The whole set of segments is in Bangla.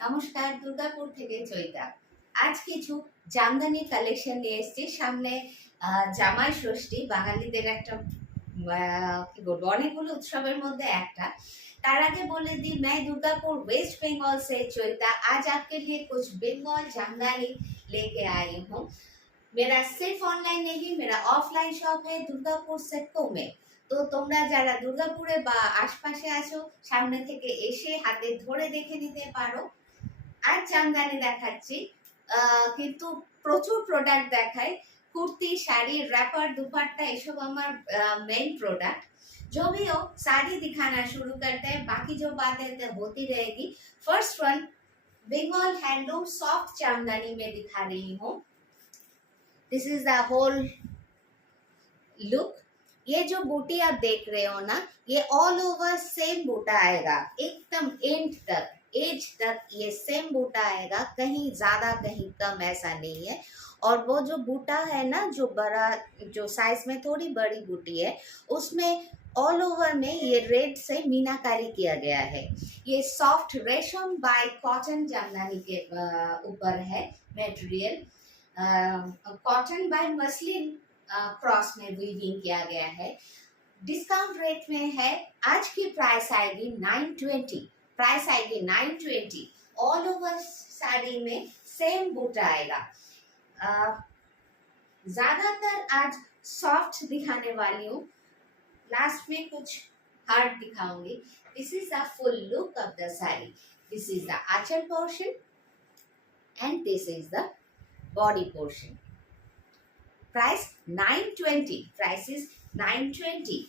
নমস্কার, দুর্গাপুর থেকে চৈতা। আজ কিছু জামদানি কালেকশন নিয়ে এসেছি। সামনে জামাই ষষ্ঠী, বাঙালিদের একটা কি বলবো, অনেকগুলো উৎসবের মধ্যে একটা। তার আগে বলে दी, मैं दुर्गापुर वेस्ट बंगाल से चोइता आज आपके लिए कुछ बंगाल जामदानी लेके आई हूँ। मेरा सिर्फ ऑनलाइन नहीं, मेरा ऑफलाइन शॉप है दुर्गापुर सेक्को में। তো তোমরা যারা দুর্গাপুরে বা আশপাশে আছো, সামনে থেকে এসে হাতে ধরে দেখে নিতে পারো। আর জামদানি দেখাচ্ছি, কিন্তু প্রচুর প্রোডাক্ট দেখাই। কুর্তি, শাড়ি, रैपर, दुपट्टा, এসব আমার मेन प्रोडक्ट। जो भी हो, साड़ी दिखाना शुरू करते हैं, बाकी जो बातें तो होती रहेगी। First one, Bengal handloom soft jamdani में दिखा रही हूँ। This is the whole look. ये जो बूटी आप देख रहे हो ना, ये ऑल ओवर सेम बूटा आएगा, एकदम एंड तक, एज तक ये सेम बूटा आएगा, कहीं ज्यादा कहीं कम ऐसा नहीं है। और वो जो बूटा है ना, जो बड़ा, जो साइज में थोड़ी बड़ी बूटी है, उसमें ऑल ओवर में ये रेड से मीनाकारी किया गया है। ये सॉफ्ट रेशम बाय कॉटन जामदानी के ऊपर है material. Cotton bye muslin cross में वीविंग किया गया है। डिस्काउंट रेट में है। आज की प्राइस आएगी 920। प्राइस आएगी 920। ऑल ओवर साड़ी में सेम बूटा आएगा। ज्यादातर आज सॉफ्ट दिखाने वाली हूँ, लास्ट में कुछ हार्ड दिखाऊंगी। This is the full look of the sari. This is the Aanchal portion and this is the body portion. Price 920। Price is 920।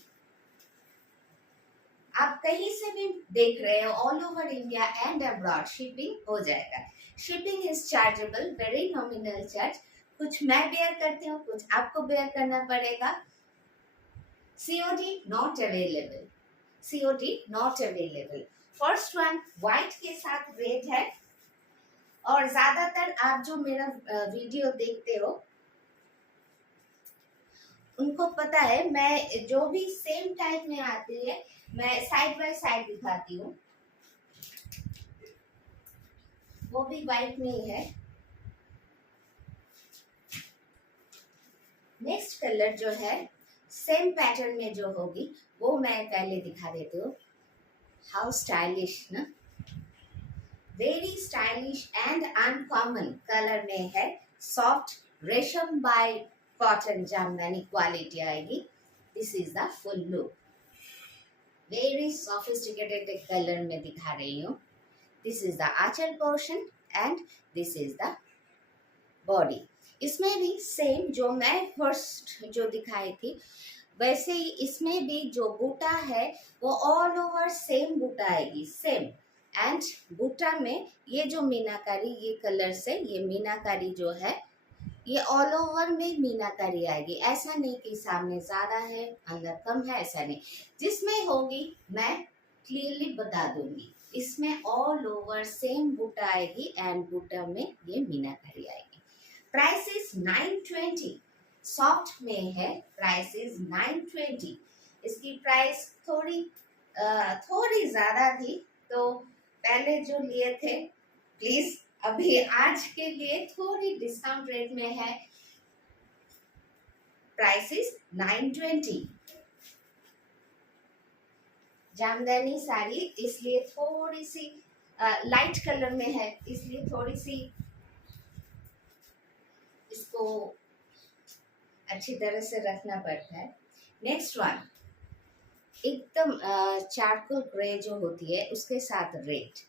आप कहीं से भी देख रहे हो, all over India and abroad shipping हो जाएगा। Shipping is chargeable, very nominal charge. कुछ मैं बेयर करती हूँ, कुछ आपको बेयर करना पड़ेगा। COD not available. COD not available. First one white के साथ रेड है। और ज्यादातर आप जो मेरा वीडियो देखते हो उनको पता है, मैं जो भी सेम टाइप में आती है मैं साइड बाय साइड दिखाती हूँ। वो भी व्हाइट में ही है। नेक्स्ट कलर जो है सेम पैटर्न में जो होगी वो मैं पहले दिखा देती हूँ। हाउ स्टाइलिश ना, very stylish and uncommon colour में है। सॉफ्ट रेशम बाय कॉटन जामदानी क्वालिटी आएगी। This is the full look. Very sophisticated colour में दिखा रही हूँ। This is the Aanchal portion and this is the body. इसमें भी सेम जो मैं फर्स्ट जो दिखाई थी, वैसे ही इसमें भी जो बूटा है वो ऑल ओवर सेम बूटा आएगी, सेम। एंड बूटा में ये जो मीनाकारी, ये कलर से ये मीनाकारी जो है, ये ऑल ओवर में मीनाकारी आएगी। ऐसा नहीं कि सामने ज्यादा है अंदर कम है, ऐसा नहीं। जिसमें होगी मैं क्लियरली बता दूंगी। इसमें ऑल ओवर सेम बूटा आएगी एंड बूटा में ये मीनाकारी आएगी। Price is 920। सॉफ्ट में है। Price is 920। इसकी प्राइस थोड़ी ज्यादा थी, तो पहले जो लिए थे प्लीज अभी आज के लिए थोड़ी डिस्काउंट रेट में है। Price is 920। जामदानी साड़ी इसलिए थोड़ी सी लाइट कलर में है, इसलिए थोड़ी सी इसको अच्छी तरह से रखना पड़ता है। नेक्स्ट वन, एकदम चारकोल ग्रे जो होती है उसके साथ रेड,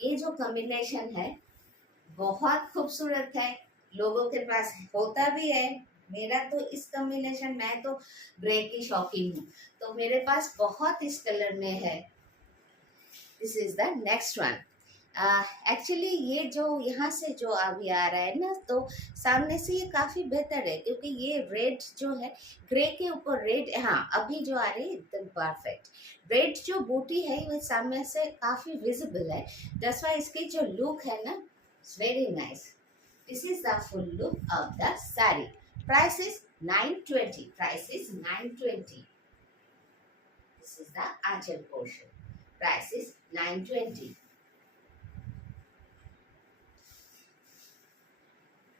ये जो कॉम्बिनेशन है बहुत खूबसूरत है। लोगों के पास होता भी है। मेरा तो इस कॉम्बिनेशन, मैं तो ग्रे की शौकीन हूँ, तो मेरे पास बहुत इस कलर में है। This is the next one. Actually ये जो यहाँ से जो अभी आ रहा है ना, तो सामने से ये काफ़ी बेहतर है, क्योंकि ये रेड जो है ग्रे के ऊपर रेड, हाँ अभी जो आ रही है एकदम परफेक्ट। रेड जो बूटी है वो सामने से काफ़ी विजिबल है, दैट्स व्हाई इसकी जो लुक है ना, it's very nice. This is the full look of the sari. Price is 920. Price is 920. This is the anchal portion. Price is 920.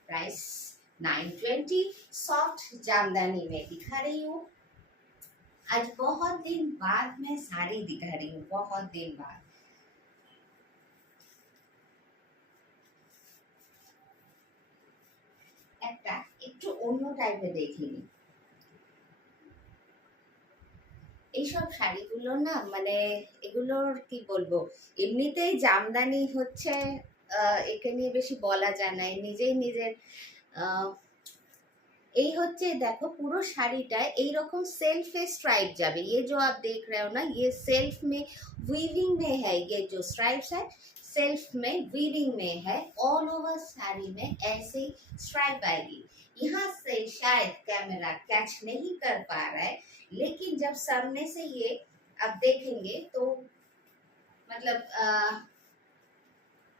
Price 920। Soft jamdani में दिखा रही हूँ। आज बहुत दिन बाद मैं साड़ी दिखा रही हूँ, बहुत दिन बाद। একটা একটু অন্য টাইপের দেখিনি। এইসব শাড়িগুলো না মানে এগুলোর কি বলবো, এমনিতেই জামদানি হচ্ছে একে নিয়ে বেশি বলা যায় না, নিজেই নিজের এই হচ্ছে দেখো পুরো শাড়িটা এইরকম सेल्फ स्ट्राइप जाबे। ये जो आप देख रहे हो ना, ये सेल्फ में वीविंग में है। ये जो स्ट्राइप्स है सेल्फ में वीविंग में है। ऑल ओवर साड़ी में ऐसे स्ट्राइप आएगी। यहाँ से शायद कैमरा कैच नहीं कर पा रहा है, लेकिन जब सामने से ये आप देखेंगे तो मतलब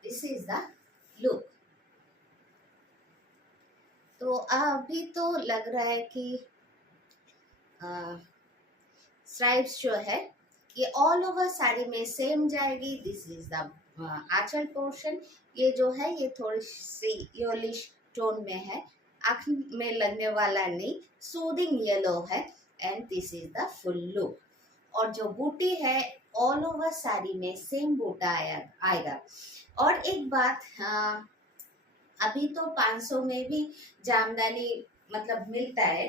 दिस इज द लुक। तो अभी तो लग रहा है कि स्ट्राइप्स जो है ये ऑल ओवर साड़ी में सेम जाएगी। This is the Aanchal portion. ये जो है ये थोड़ी सी येलोइश टोन में है, आँख में लगने वाला नहीं, सूदिंग येलो है। And this is the full look. और जो बूटी है ऑल ओवर साड़ी में सेम बूटा आएगा। और एक बात, अभी तो 500 में भी জামদানি मतलब मिलता है।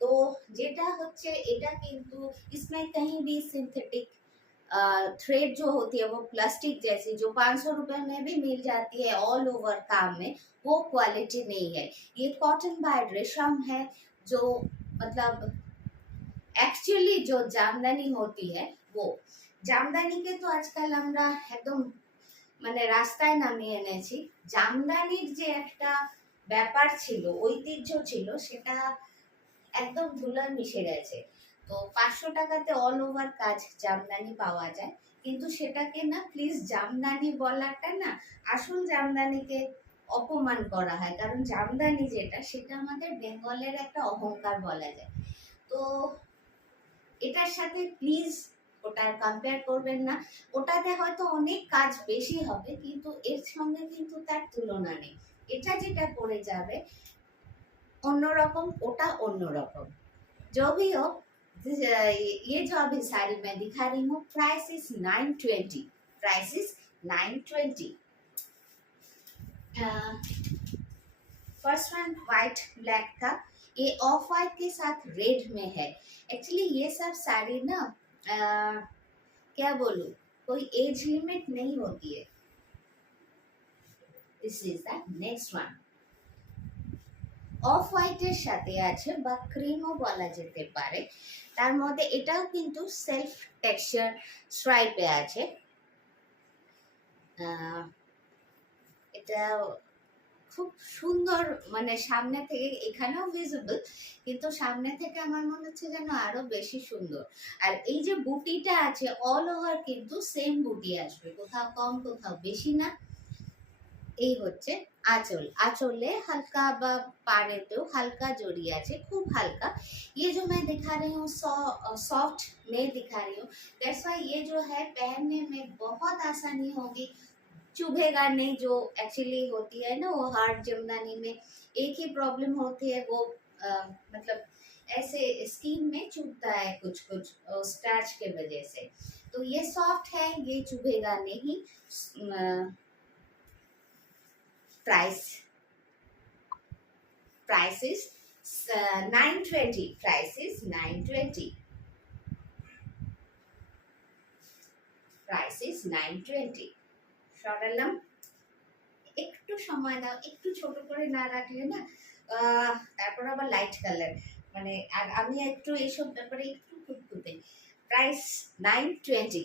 तो যেটা হচ্ছে এটা কিন্তু इसमें कहीं भी सिंथेटिक थ्रेड जो होती है वो प्लास्टिक जैसी जो 500 रुपए में भी मिल जाती है ऑल ओवर काम में, वो क्वालिटी नहीं है। ये कॉटन बाय रेशम है, जो मतलब एक्चुअली जो জামদানি होती है वो। জামদানিকে তো আজকাল আমরা একদম মানে রাস্তায় নামিয়ে এনেছি। জামদানির যে একটা ব্যাপার ছিল, ঐতিহ্য ছিল, সেটা একদম ধুলোয় মিশে গেছে। তো 500 টাকাতে অল ওভার কাজ জামদানি পাওয়া যায়, কিন্তু সেটাকে না প্লিজ জামদানি বলাটা না, আসল জামদানিকে অপমান করা হয়। কারণ জামদানি যেটা সেটা আমাদের বেঙ্গলের একটা অহংকার বলা যায়। তো এটার সাথে প্লিজ ওটার কম্পেয়ার করবেন না। ওটাতে হয়তো অনেক কাজ বেশি হবে, কিন্তু এর সঙ্গে কিন্তু তার তুলনা নেই। এটা যেটা পড়ে যাবে অন্যরকম, ওটা অন্যরকম। जो भी हो, ये जो अभी साड़ी मैं दिखा रही हूँ price is 920। Price is 920। First one white black था, ये ऑफ वाइट के साथ रेड में है। एक्चुअली ये सब साड़ी ना क्या बोलूं, कोई एज लिमिट नहीं होती है। This is the next one. Of হোয়াইটের সাথে আছে বা ক্রিমও বলা যেতে পারে, তার মধ্যে এটাও কিন্তু সেলফ টেক্সচার স্ট্রাইপে আছে। এটা খুব সুন্দর, মানে সামনে থেকে এখানেও ভিজিবল, কিন্তু সামনে থেকে আমার মনে হচ্ছে যেন আরো বেশি সুন্দর। আর এই যে বুটিটা আছে অল ওভার কিন্তু সেম বুটি আসবে, কোথাও কম কোথাও বেশি না। এই হচ্ছে आंचल। आंचले हल्का पाड़ेतेও हल्का जड़ी আছে, खूब हल्का। ये जो मैं दिखा रही हूँ सॉफ्ट में दिखा रही हूँ, दैट्स व्हाई ये जो है पहनने में बहुत आसानी होगी, चुभेगा नहीं। जो एक्चुअली होती है ना वो हार्ड जामदानी में एक ही प्रॉब्लम होती है, वो मतलब ऐसे स्किन में चुभता है कुछ कुछ स्टार्च के वजह से। तो ये सॉफ्ट है, ये चुभेगा नहीं। Price is 920। Price is 920। Price is 920। সরালাম, একটু সময় দাও, একটু ছোট করে না রাখলে না তারপর আবার লাইট কালার, মানে আমি একটু এইসব ব্যাপারে একটু খুঁতখুঁতে। প্রাইস 920।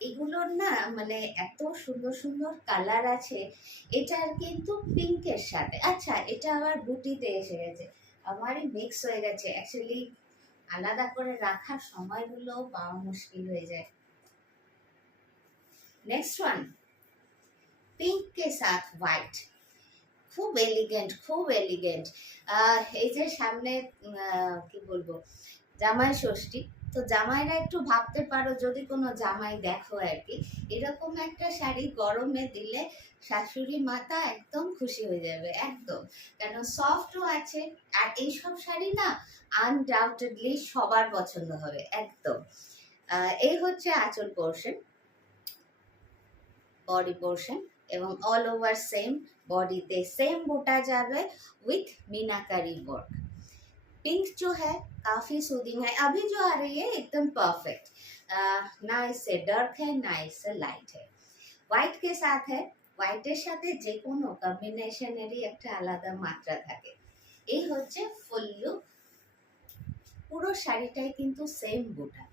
এগুলোর না মানে এত সুন্দর সুন্দর কালার আছে। এটার কিন্তু পিঙ্কের সাথে, আচ্ছা এটা আবার বুটিতে এসে গেছে, আমারই মিক্স হয়ে গেছে। অ্যাকচুয়ালি আলাদা করে রাখার সময়গুলো পাওয়া মুশকিল হয়ে যায়। নেক্সট ওয়ান, পিঙ্ক के साथ व्हाइट, খুব এলিগেন্ট, খুব এলিগেন্ট। এই যে সামনে কি বলবো, জামাই ষষ্ঠী, তো জামাইরা একটু ভাবতে পারো, যদি কোনো জামাই দেখো আর কি, এরকম একটা শাড়ি গরমে দিলে শাশুড়ি মাতা একদম খুশি হয়ে যাবে একদম। কেন সফটও আছে, আর এইসব শাড়ি না আনডাউটেডলি সবার পছন্দ হবে একদম। এই হচ্ছে আঁচল পোর্শন, বডি পোর্শন, এবং all over same body same buta जावे विथ मीनाकारी वर्क। पिंक जो है काफी सूदिंग है, अभी जो आ रही है एकदम परफेक्ट, ना इससे डार्क है ना इससे लाइट है। व्हाइट के साथ है, व्हाइटेर साथे जे कोनो कम्बिनेशनेरই একটা আলাদা মাত্রা থাকে। এই হচ্ছে ফুল লুক। পুরো শাড়িটাই কিন্তু সেম বুটা।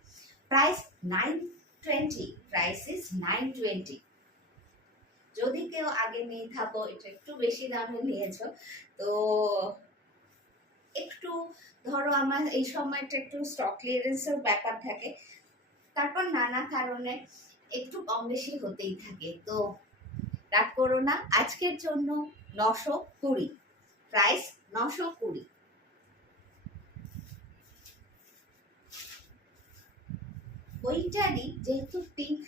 Price 920, price is 920। যদি কেউ আগে নিয়ে থাকো, এটা একটু বেশি দামে নিয়েছো, তো একটু ধরো আমার এই সময়টা একটু স্টক ক্লিয়ারেন্সের ব্যাপার থাকে, তারপর নানা কারণে একটু কম বেশি হতেই থাকে, তো রাগ করো না। আজকের জন্য 920, প্রাইস 920। ওইটারই যেহেতু পিঙ্ক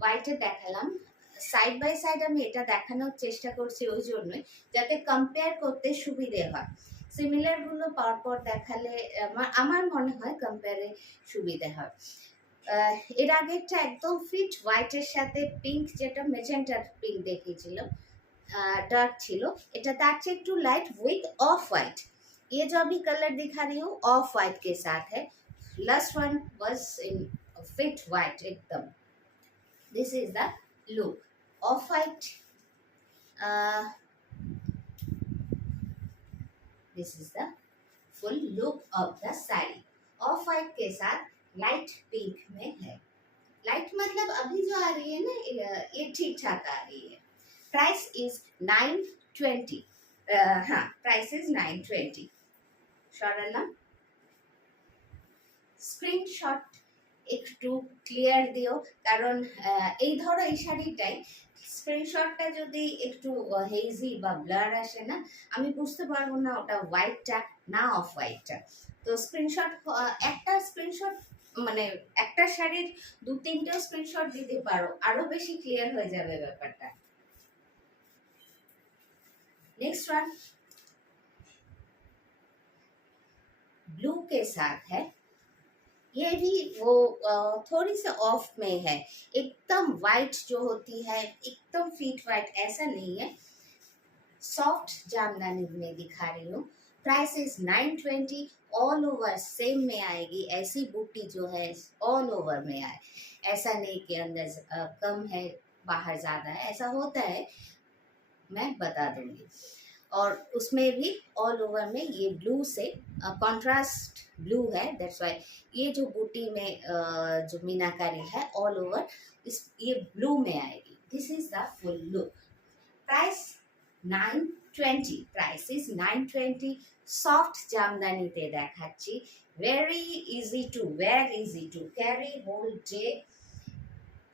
হোয়াইটে দেখালাম, সাইড বাই সাইড আমি এটা দেখানোর চেষ্টা করছি ওই জন্যই যাতে কম্পেয়ার করতে সুবিধে হয়। সিমিলারগুলো পরপর দেখালে আমার মনে হয় কম্পেয়ারে সুবিধে হয়। এর আগেরটা একদম ফিট হোয়াইটের সাথে পিঙ্ক, যেটা মেজেন্টার পিঙ্ক দেখিয়েছিল, डार्क छिलो, এটা তার চেয়ে একটু लाइट विथ ऑफ वाइट। ये जो अभी कलर दिखा रही हूँ ऑफ वाइट के साथ है। Last one was in fit white एकदम। This is the look of white. This is the full look of the sari. Off white के साथ लाइट पिंक में है। लाइट मतलब अभी जो आ रही है ना, ये ठीक ठाक आ रही है। Price is 920। हाँ, प्राइस इज 920। সরালাম। স্ক্রিনশট একটু ক্লিয়ার দিও, কারণ এই ধরো এই শাড়িটাই স্ক্রিনশটটা যদি একটু হেজি বা ব্লার আসে না, আমি বুঝতে পারবো না ওটা হোয়াইটটা না অফ হোয়াইটটা। তো স্ক্রিনশট, একটা স্ক্রিনশট মানে একটা শাড়ির 2-3টেও স্ক্রিনশট দিতে পারো, আরো বেশি ক্লিয়ার হয়ে যাবে ব্যাপারটা। नेक्स्ट वन ब्लू के साथ है। ये भी वो थोड़ी सी ऑफ में है, एकदम वाइट जो होती है एकदम फीट वाइट ऐसा नहीं है, सॉफ्ट जामदानी में दिखा रही हूँ। Price is 920। All over same में आएगी, ऐसी बूटी जो है ऑल ओवर में आए, ऐसा नहीं कि अंदर कम है बाहर ज्यादा है, ऐसा होता है मैं बता दूंगी। और उसमें भी ऑल ओवर में ये ब्लू से कॉन्ट्रास्ट ब्लू है, दैट्स वाई ये जो बूटी में जो मीनाकारी है ऑल ओवर इस ये ब्लू में आएगी। This is the full look. Price 920, price is 920। Soft jamdani ते देखाচ্ছি, very easy to wear, easy to carry, whole day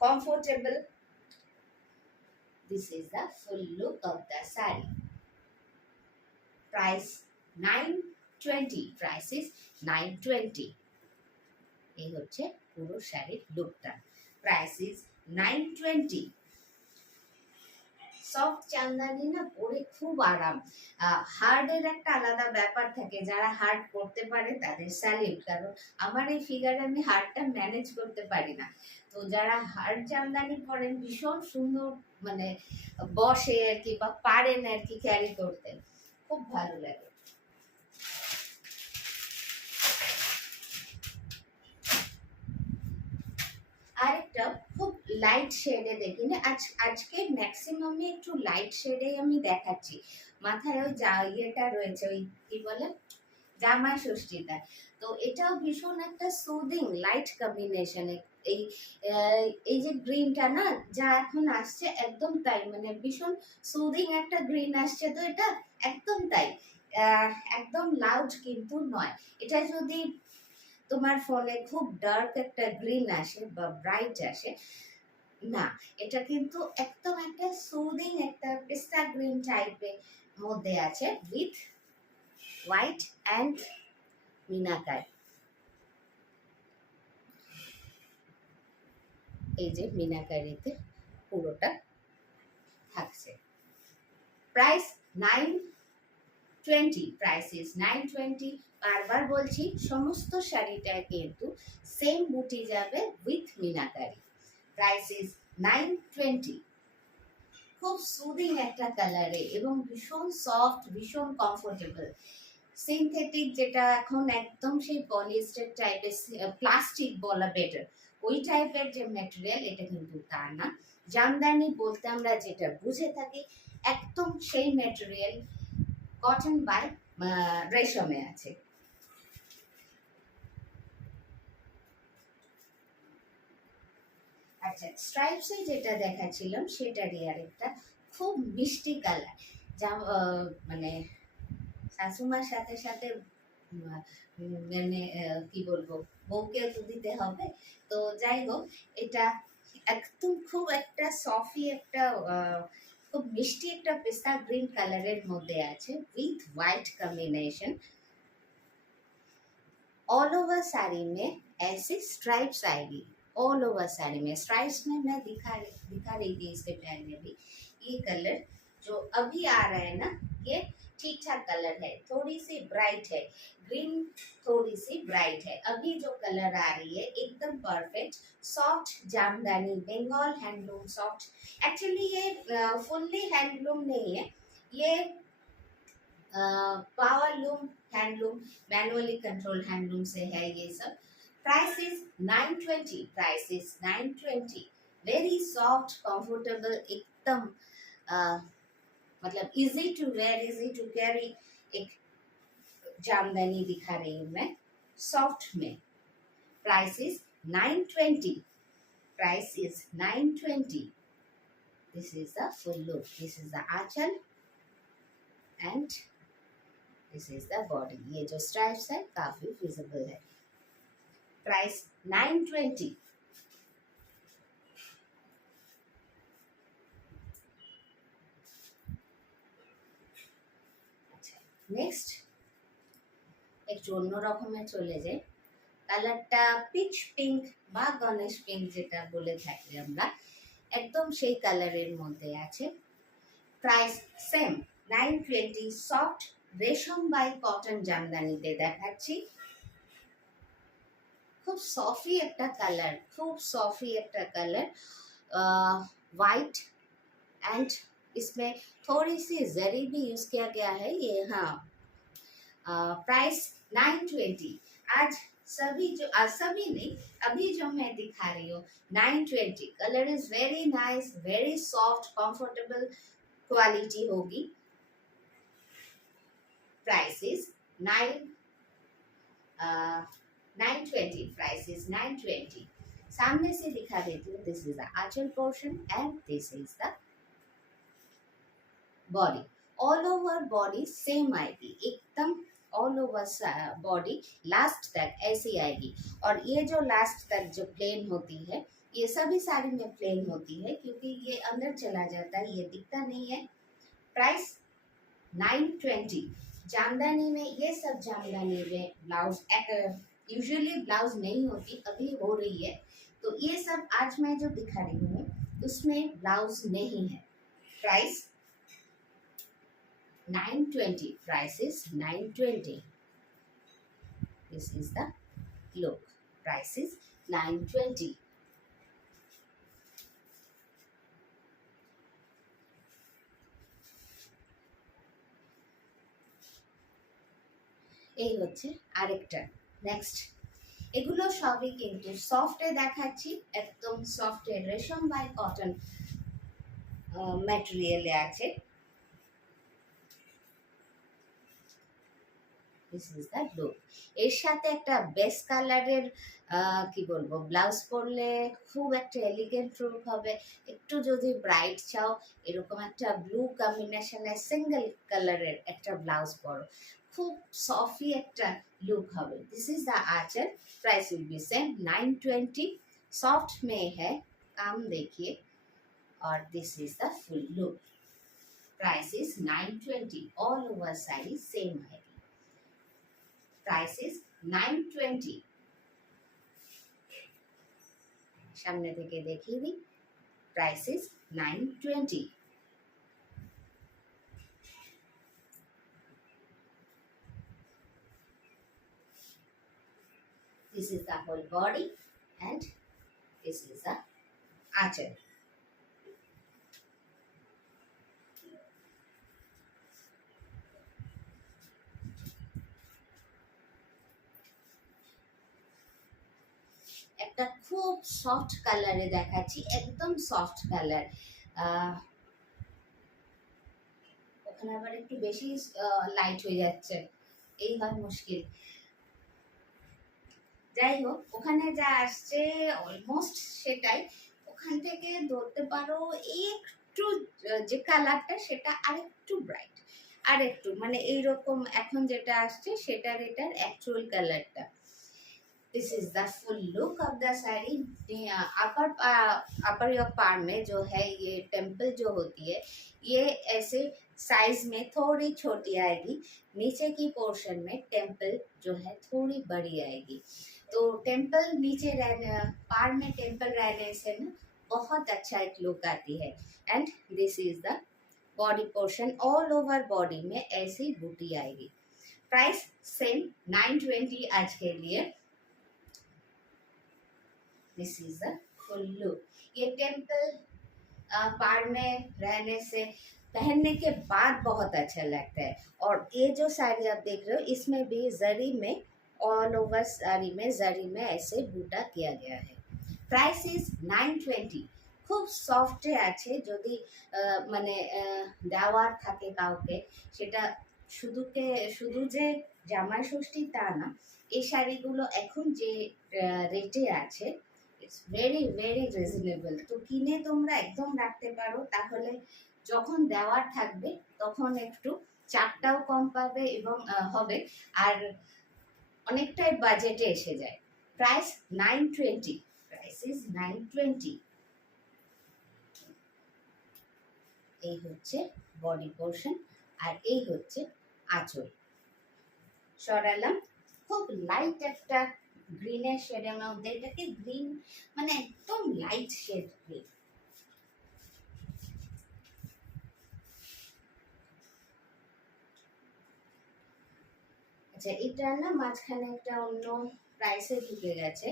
comfortable। This is the full look of the saree. Price 920, price is 920। এই হচ্ছে পুরো শাড়ির লুকটা। Price is 920। সফট চান্দানি না পরে খুব আরাম। হার্ডের একটা আলাদা ব্যাপার থাকে, যারা হার্ড করতে পারে তাদের স্যালিউট, কারণ আমার এই ফিগারে আমি হার্ডটা ম্যানেজ করতে পারি না। তো যারা হার্ড জামদানি পরেন ভীষণ সুন্দর মানে বসে আর কি, বা পারেন আর কি ক্যারি করতে, খুব ভালো লাগে। আরেকটা খুব লাইট শেডে দেখি না, আজকে ম্যাক্সিমামে একটু লাইট শেডে আমি দেখাচ্ছি। মাথায় ওই ইয়েটা রয়েছে, ওই কি বলে জামাই ষষ্ঠীটা, তো এটাও ভীষণ একটা সুদিং লাইট কম্বিনেশনে। এই এই যে গ্রিনটা না যা এখন আসছে একদম তাই, মানে ভীষণ সুদিং একটা গ্রিন আসছে, তো এটা একদম তাই, একদম লাউড কিন্তু নয়। এটা যদি তোমার ফোনে খুব ডার্ক একটা গ্রিন আসে বা ব্রাইট আসে না, এটা কিন্তু একদম একটা সুদিং একটা পিস্তা গ্রিন টাইপের মধ্যে আছে উইথ হোয়াইট অ্যান্ড মিনাকারি। এই যে মিনাকারিতে পুরোটা থাকছে। Price 920, price is 920। বারবার বলছি সমস্ত শাড়িটা কিন্তু সেম বুটি যাবে উইথ মিনাকারি। Price is 920। খুব সুদিং একটা কালারে এবং ভীষণ সফট, ভীষণ কমফোর্টেবল। সিনথেটিক যেটা এখন একদম সেই পলিয়েস্টার টাইপের, প্লাস্টিক বলা বেটার, ওই টাইপের যে ম্যাটেরিয়াল, এটা কিন্তু তা না। জামদানি বলতে আমরা যেটা বুঝে থাকি একদম সেই ম্যাটেরিয়াল, কটন বাই রেশমে আছে। আচ্ছা, স্ট্রাইপসে যেটা দেখাচ্ছিলাম সেটারই আরেকটা খুব মিষ্টি কালার, যা মানে শাশুমার সাথে সাথে মানে কি বলবো, বউকেও তো দিতে হবে। তো যাই হোক, এটা একদম খুব একটা সফি একটা খুব মিষ্টি একটা পিস্তা গ্রিন কালারের মধ্যে আছে with white combination. All over sari में ऐसी स्ट्राइप्स आएगी, ऑल ओवर साड़ी में स्ट्राइप्स में मैं दिखा रही थी इसके पहले भी। ये कलर जो अभी आ रहा है ना, ये ठीक ठाक कलर है, थोड़ी सी ब्राइट है, ग्रीन थोड़ी सी ब्राइट है। अभी जो कलर आ रही है एकदम perfect soft jamdani, Bengal handloom soft. Actually ये फुल्ली हैंडलूम नहीं है, ये power loom handloom, manually control handloom से है ये सब। Price is 920, price is 920। Very soft comfortable, एकदम मतलब easy to wear, easy to carry एक जामदानी दिखा रही हूँ मैं सॉफ्ट में। Price is 920, price is 920। This is the full look, this is the anchal and this is the body. ये जो स्ट्राइप्स है काफी विजिबल है। प्राइस 920। নেক্সট একটু অন্য রকমের চলে যায়, কালারটা পিচ পিঙ্ক বা গণেশ পিঙ্ক যেটা বলে থাকি আমরা, একদম সেই কালারের মধ্যে আছে। Price same 920। সফট রেশম বাই কটন জামদানিতে দেখাচ্ছি। খুব সফি একটা কালার, খুব সফি একটা কালার, वाइट एंड इसमें थोड़ी सी जरी भी यूज किया गया है ये। हाँ, प्राइस 920। आज सभी जो सभी नहीं, अभी जो मैं दिखा रही हूँ 920। Colour is very nice, very soft, comfortable quality होगी। Price is 920, price is 920। सामने से दिखा देती हूँ। This is the Aanchal portion and this is the body. All over body same आएगी, एकदम ऑल ओवर बॉडी लास्ट तक ऐसी आएगी। और ये जो लास्ट तक जो प्लेन होती है, ये सभी साड़ी में प्लेन होती है क्योंकि ये अंदर चला जाता है, ये दिखता नहीं है। प्राइस 920। जामदानी में ये सब जामदानी में ब्लाउज यूजुअली ब्लाउज नहीं होती, अभी हो रही है। तो ये सब आज मैं जो दिखा रही हूँ उसमें ब्लाउज नहीं है। Price 920, price is 920। This is the look, price is 920। এই হচ্ছে আরেকটা নেক্সট। এগুলো সবই কিন্তু সফটে দেখাচ্ছি, একদম সফটে রেশম বাই কটন ম্যাটেরিয়ালে আছে। This is the look. এর সাথে একটা বেস কালারের কি বলবো ব্লাউজ পরলে খুব একটা এলিগেন্ট লুক হবে। একটু যদি ব্রাইট চাও, এরকম একটা ব্লু কম্বিনেশনের সিঙ্গেল কালারের একটা ব্লাউজ পরো, खूब सॉफ्टी একটা लुक হবে। This is the Aanchal, price will be same 920। Soft में है, काम देखिए। और this is the full look, price is 920। All over sari same आएगी। Price is 920। সামনে থেকে দেখিয়ে দিই। Price is 920। This is the whole body and this is the achal. একটা খুব সফট কালারে দেখাচ্ছি, একদম সফট কালার। ওখানে আবার একটু বেশি লাইট হয়ে যাচ্ছে, এই হয় মুশকিল। যাই হোক, ওখানে যা আসছে অলমোস্ট সেটাই। ওখান থেকে ধরতে পারো একটু যে কালারটা সেটা আরেকটু ব্রাইট, আরেকটু মানে এইরকম এখন যেটা আসছে সেটার এটার অ্যাকচুয়াল কালারটা। This is the full look of the sari. अपर योर पार में जो है ये टेम्पल जो होती है ये ऐसे साइज में थोड़ी छोटी आएगी, नीचे की पोर्शन में टेम्पल जो है थोड़ी बड़ी आएगी। तो टेम्पल नीचे रहने, पार में टेम्पल रहने से ना बहुत अच्छा एक लुक आती है। And this is the body portion, all over body में ऐसी बूटी आएगी। प्राइस सेम 920 आज के लिए। This is the full look. ये टेम्पल पार में रहने से, पहनने के बाद बहुत अच्छा लगता है। और ये जो साड़ी आप देख रहे हो इसमें भी जरी में, ऑल ओवर साड़ी में जरी में ऐसे बूटा किया गया है। Price is 920। খুব সফটে আছে, যদি মানে দেওয়ার থাকে কাউকে, সেটা শুধু যে জামাই ষষ্ঠী তা না, এই শাড়িগুলো এখন যে রেটে আছে ইটস ভেরি ভেরি রিজনেবল। তো কিনে তোমরা একদম রাখতে পারো, তাহলে যখন দেওয়ার থাকবে তখন একটু চাপটাও কম পাবে এবং হবে, আর অনেকটাই বাজেটে এসে যায়। প্রাইস 920। Price is 920। এই হচ্ছে বডি পোর্শন আর এই হচ্ছে আঁচল। সরালাম, খুব লাইট একটা গ্রিনের শেডের মধ্যে, এটাকে গ্রিন মানে একদম লাইট শেড গ্রিন। আচ্ছা, এটা না মাঝখানে একটা অন্য প্রাইসে ঢুকে গেছে,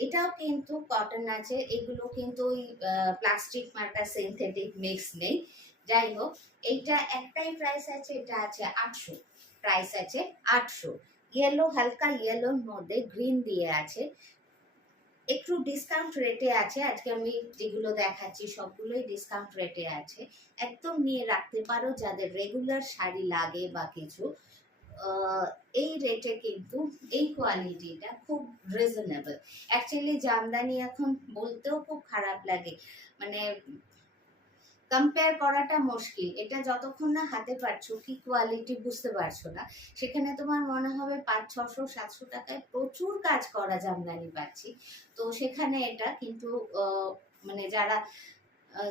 এটাও কিন্তু কটন আছে, এগুলো কিন্তু ওই প্লাস্টিক মার্কা সিনথেটিক মিক্স নেই। যাই হোক, এইটা একটাই প্রাইস আছে, এটা আছে 800। প্রাইস আছে 800। ইয়েলো, হালকা ইয়েলোর মধ্যে গ্রিন দিয়ে আছে, একটু ডিসকাউন্ট রেটে আছে। আজকে আমি যেগুলো দেখাচ্ছি সবগুলোই ডিসকাউন্ট রেটে আছে, একদম নিয়ে রাখতে পারো যাদের রেগুলার শাড়ি লাগে বা কিছু। এই রেটে কিন্তু এই কোয়ালিটিটা খুব রিজনেবল। অ্যাকচুয়ালি জামদানি এখন বলতেও খুব খারাপ লাগে, মানে কম্পেয়ার করাটা মুশকিল। এটা যতক্ষণ না হাতে পাচ্ছ কি কোয়ালিটি বুঝতে পারছো না, সেখানে তোমার মনে হবে 500-600-700 টাকায় প্রচুর কাজ করা জামদানি পাচ্ছি। তো সেখানে এটা কিন্তু মানে যারা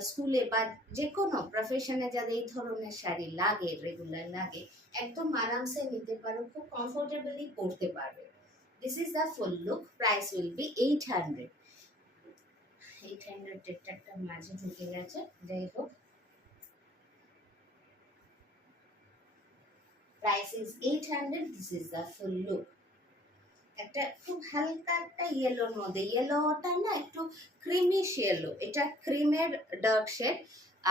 স্কুলে বা যে কোনো প্রফেশনে যাদের এই ধরনের শাড়ি লাগে, রেগুলার লাগে, একদম আরামসে নিতে পারো, খুব কমফোর্টেবলি পরতে পারবে। This is the full look. Price will be 800। 800 একটা মাঝে ঢুকে গেছে, যাই হোক। Price is 800। This is the full look. একটা খুব হালকা একটা ইয়েলোর মধ্যে, ইয়েলোটা না একটু ক্রিমিশ ইয়েলো, এটা ক্রিমের ডার্ক শেড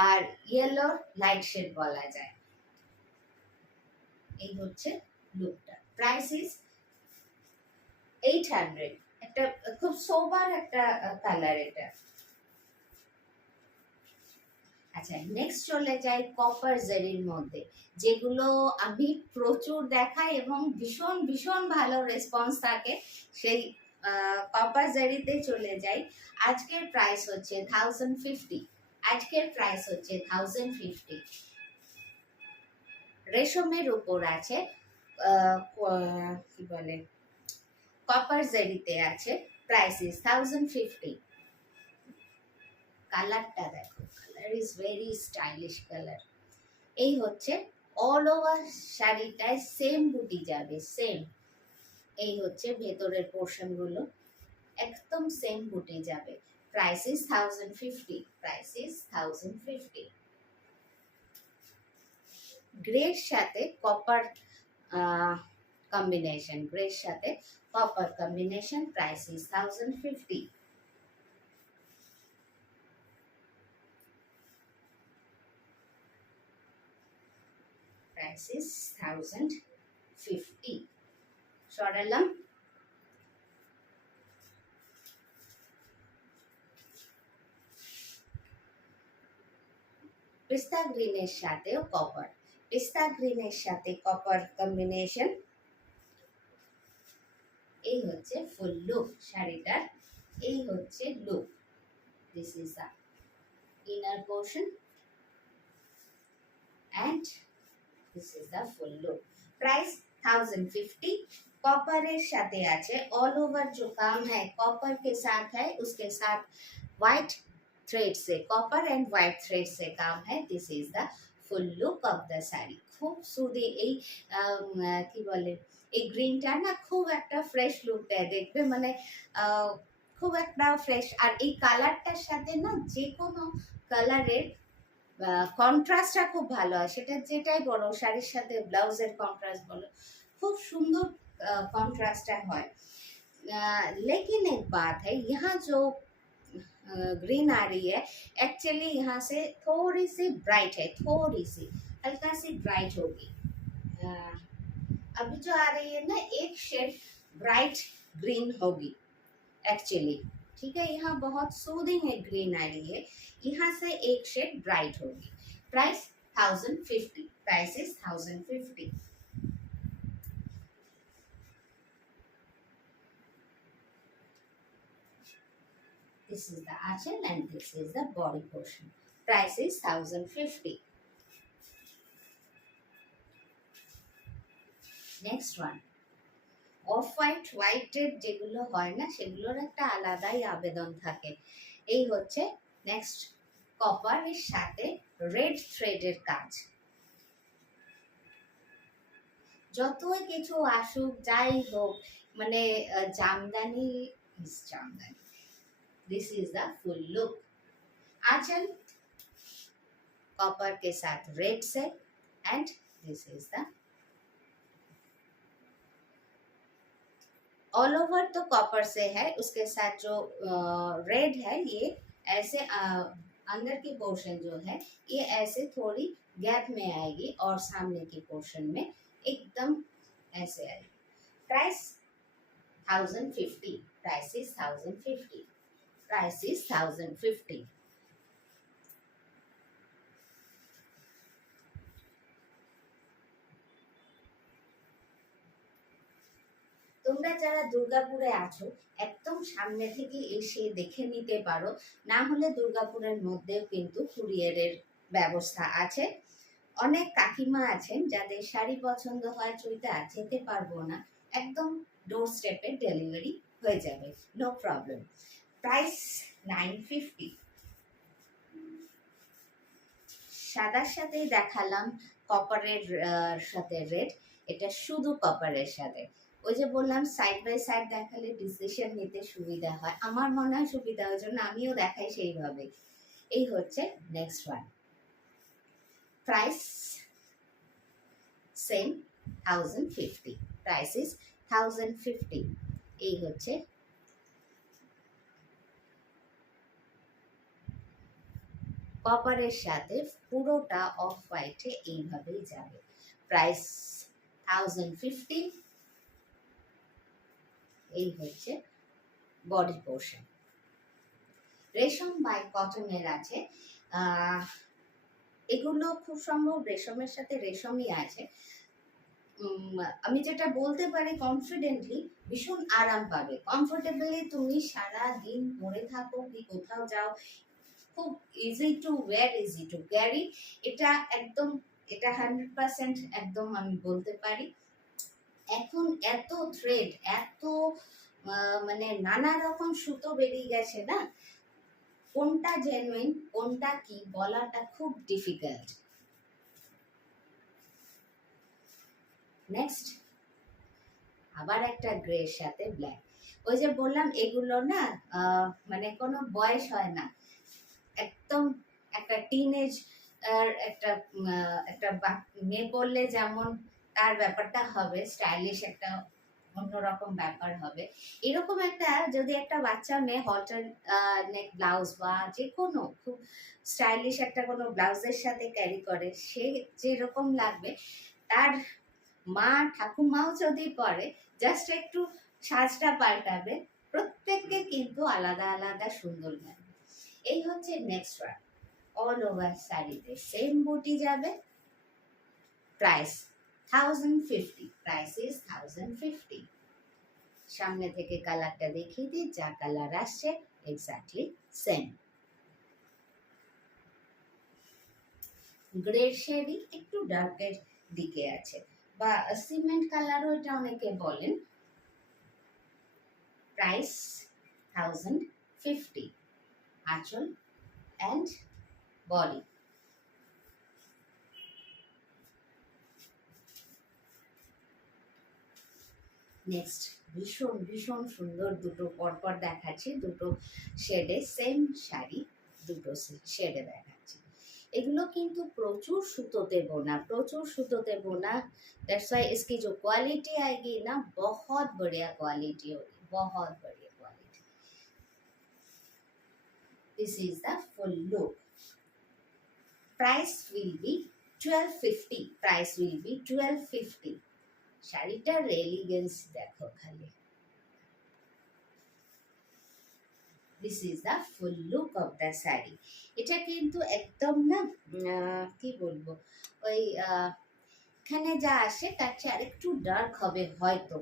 আর ইয়েলোর লাইট শেড বলা যায়। এই হচ্ছে লুকটা। Price is 800। একটা খুব সোবার একটা কালার এটা। আচ্ছা, নেক্সট চলে যাই কপার জারির মধ্যে, যেগুলো আমি প্রচুর দেখাই এবং ভীষণ ভীষণ ভালো রেসপন্স থাকে, সেই কপার জারিতে চলে যাই। আজকের প্রাইস হচ্ছে 1050। আজকের প্রাইস হচ্ছে 1050। রেশমের উপর আছে, কি বলে, কপার জারিতে আছে। Price is 1050। কালারটা দেখো, colour is very stylish colour. এই হচ্ছে অল ওভার শাড়িটায় সেম বুটি যাবে, সেম। এই হচ্ছে ভেতরের পোর্শন গুলো, একদম সেম বুটি যাবে। Price is 1050. Price is 1050. গ্রের সাথে কপার কম্বিনেশন, গ্রের সাথে copper combination, price is 1050. Price is 1050. সরালাম। পিস্তা গ্রিনের সাথেও কপার, পিস্তা গ্রিনের সাথে কপার কম্বিনেশন। এই হচ্ছে ফুল লুক শাড়িটার, এই হচ্ছে look. This is the inner portion and this is the full look. Price 1050. Copper साथे आछे, ऑल ओवर जो काम है कॉपर के साथ है, उसके साथ व्हाइट थ्रेड से, कॉपर एंड व्हाइट थ्रेड से काम है। This is the full look of the sari. খুব সুদে এই কি বলে এই গ্রিনটা না খুব একটা ফ্রেশ লুক দেয়, দেখবে মানে খুব একটা ফ্রেশ। আর এই কালারটার সাথে না যে কোনো কালারের কন্ট্রাস্টটা খুব ভালো হয়, সেটা যেটাই বলো, শাড়ির সাথে ব্লাউজের কন্ট্রাস্ট বলো, খুব সুন্দর कॉन्ट्रास्ट है। लेकिन एक बात है, यहाँ जो ग्रीन आ रही है एक्चुअली यहाँ से थोड़ी सी ब्राइट है, थोड़ी सी हल्का सी ब्राइट होगी। अभी जो आ रही है ना एक शेड ब्राइट ग्रीन होगी एक्चुअली, ठीक है। यहाँ बहुत सूदिंग है ग्रीन आ रही है, यहाँ से एक शेड ब्राइट होगी। Price 1050. Price is 1050. This is the achal and this is the body portion. Price is 1050. Next one, off white হোয়াইটের যেগুলো হয় না সেগুলোর একটা আলাদাই আবেদন থাকে। এই হচ্ছে নেক্সট কপারের সাথে রেড থ্রেডের কাজ। যতই কিছু আসুক যাই হোক, মানে jamdani is jamdani. This is the full look. Anchal copper के साथ रेड से and this is the all over तो कॉपर से है, उसके साथ जो रेड है ये ऐसे अंदर की पोर्शन जो है ये ऐसे थोड़ी गैप में आएगी और सामने की पोर्शन में एकदम ऐसे आएगी। Price 1050. Price is 1050. Price is 1050. তোমরা যারা দুর্গাপুরে আছো একদম সামনে থেকে এসে দেখে নিতে পারো, না হলে দুর্গাপুরের মধ্যেও কিন্তু কুরিয়ারের ব্যবস্থা আছে। অনেক কাকিমা আছেন যাদের শাড়ি পছন্দ হয়, চইটা যেতে পারবো না, একদম ডোর স্টেপে ডেলিভারি হয়ে যাবে, নো প্রবলেম। প্রাইস 950. সাদার সাথেই দেখালাম কপারের সাথে রেড, এটা শুধু কপারের সাথে। ওই যে বললাম সাইড বাই সাইড দেখালে ডিসিশন নিতে সুবিধা হয়, আমার মনে হয় সুবিধা হয় জন্য আমিও দেখাই সেইভাবে। এই হচ্ছে next one. Price same 1050. Price is 1050. এই হচ্ছে কপারের সাথে পুরোটা অফ হোয়াইটে এইভাবেই যাবে। প্রাইস 1050. এই হচ্ছে বডি পোর্শন। রেশম বাই কটনের আছে, এগুলো খুব সম্ভব রেশমের সাথে রেশমই আছে। আমি যেটা বলতে পারি কনফিডেন্টলি, ভীষণ আরাম পাবে, কমফোর্টেবলি তুমি সারা দিন পরে থাকো কি কোথাও যাও, খুব easy to wire, easy to carry. এটা একদম, এটা 100% একদম আমি বলতে পারি। এখন এত থ্রেড, এত মানে নানা রকম সুতো বেরিয়ে গেছে না, কোনটা জেনুইন কোনটা কি বলাটা খুব ডিফিকাল্ট। নেক্সট আবার একটা গ্রের সাথে ব্ল্যাক। ওই যে বললাম এগুলো না মানে কোনো বয়স হয় না, একদম একটা টিনেজ আর একটা মেয়ে পড়লে যেমন তার ব্যাপারটা হবে, স্টাইলিশ একটা অন্যরকম ব্যাপার হবে, এরকম একটা যদি একটা বাচ্চা মেয়ে হলটার নেক ব্লাউজ বা যে কোনো খুব স্টাইলিশ একটা কোনো ব্লাউজের সাথে ক্যারি করে, সে যেরকম লাগবে তার মা ঠাকুমাও যদি পরে, জাস্ট একটু সাজটা পাল্টাবে, প্রত্যেককে কিন্তু আলাদা আলাদা সুন্দর লাগবে। এই হচ্ছে নেক্সট ওয়ান, অল ওভার শাড়িতে সেম বুটি যাবে, প্রাইস 1050, প্রাইস ইজ 1050। সামনে থেকে কালারটা দেখিয়ে দিই, যা কালার আসছে এক্স্যাক্টলি সেম। গ্রে শেডই একটু ডার্কের দিকে আছে, বা সিমেন্ট কালারও এটা অনেকে বলেন। প্রাইস 1050, আঁচল অ্যান্ড বডি। নেক্সট ভীষণ ভীষণ সুন্দর দুটো পরপর দেখাচ্ছি, দুটো শেডে সেম শাড়ি, দুটো শেডে দেখাচ্ছি। এগুলো কিন্তু প্রচুর সুতোতে বোনা, প্রচুর সুতোতে বোনা। दैट्स व्हाई इसकी जो क्वालिटी आएगी ना, बहुत बढ़िया क्वालिटी होगी, बहुत बढ़िया quality. This is the full look. Price will B 1250, price will B 1250। শাড়িটার এলিগেন্স দেখো খালি। This is the full look of the sari. এটা কিন্তু একদম না কি বলবো, ওই এখানে যা আসে তার চেয়ে আরেকটু ডার্ক হবে হয়তো,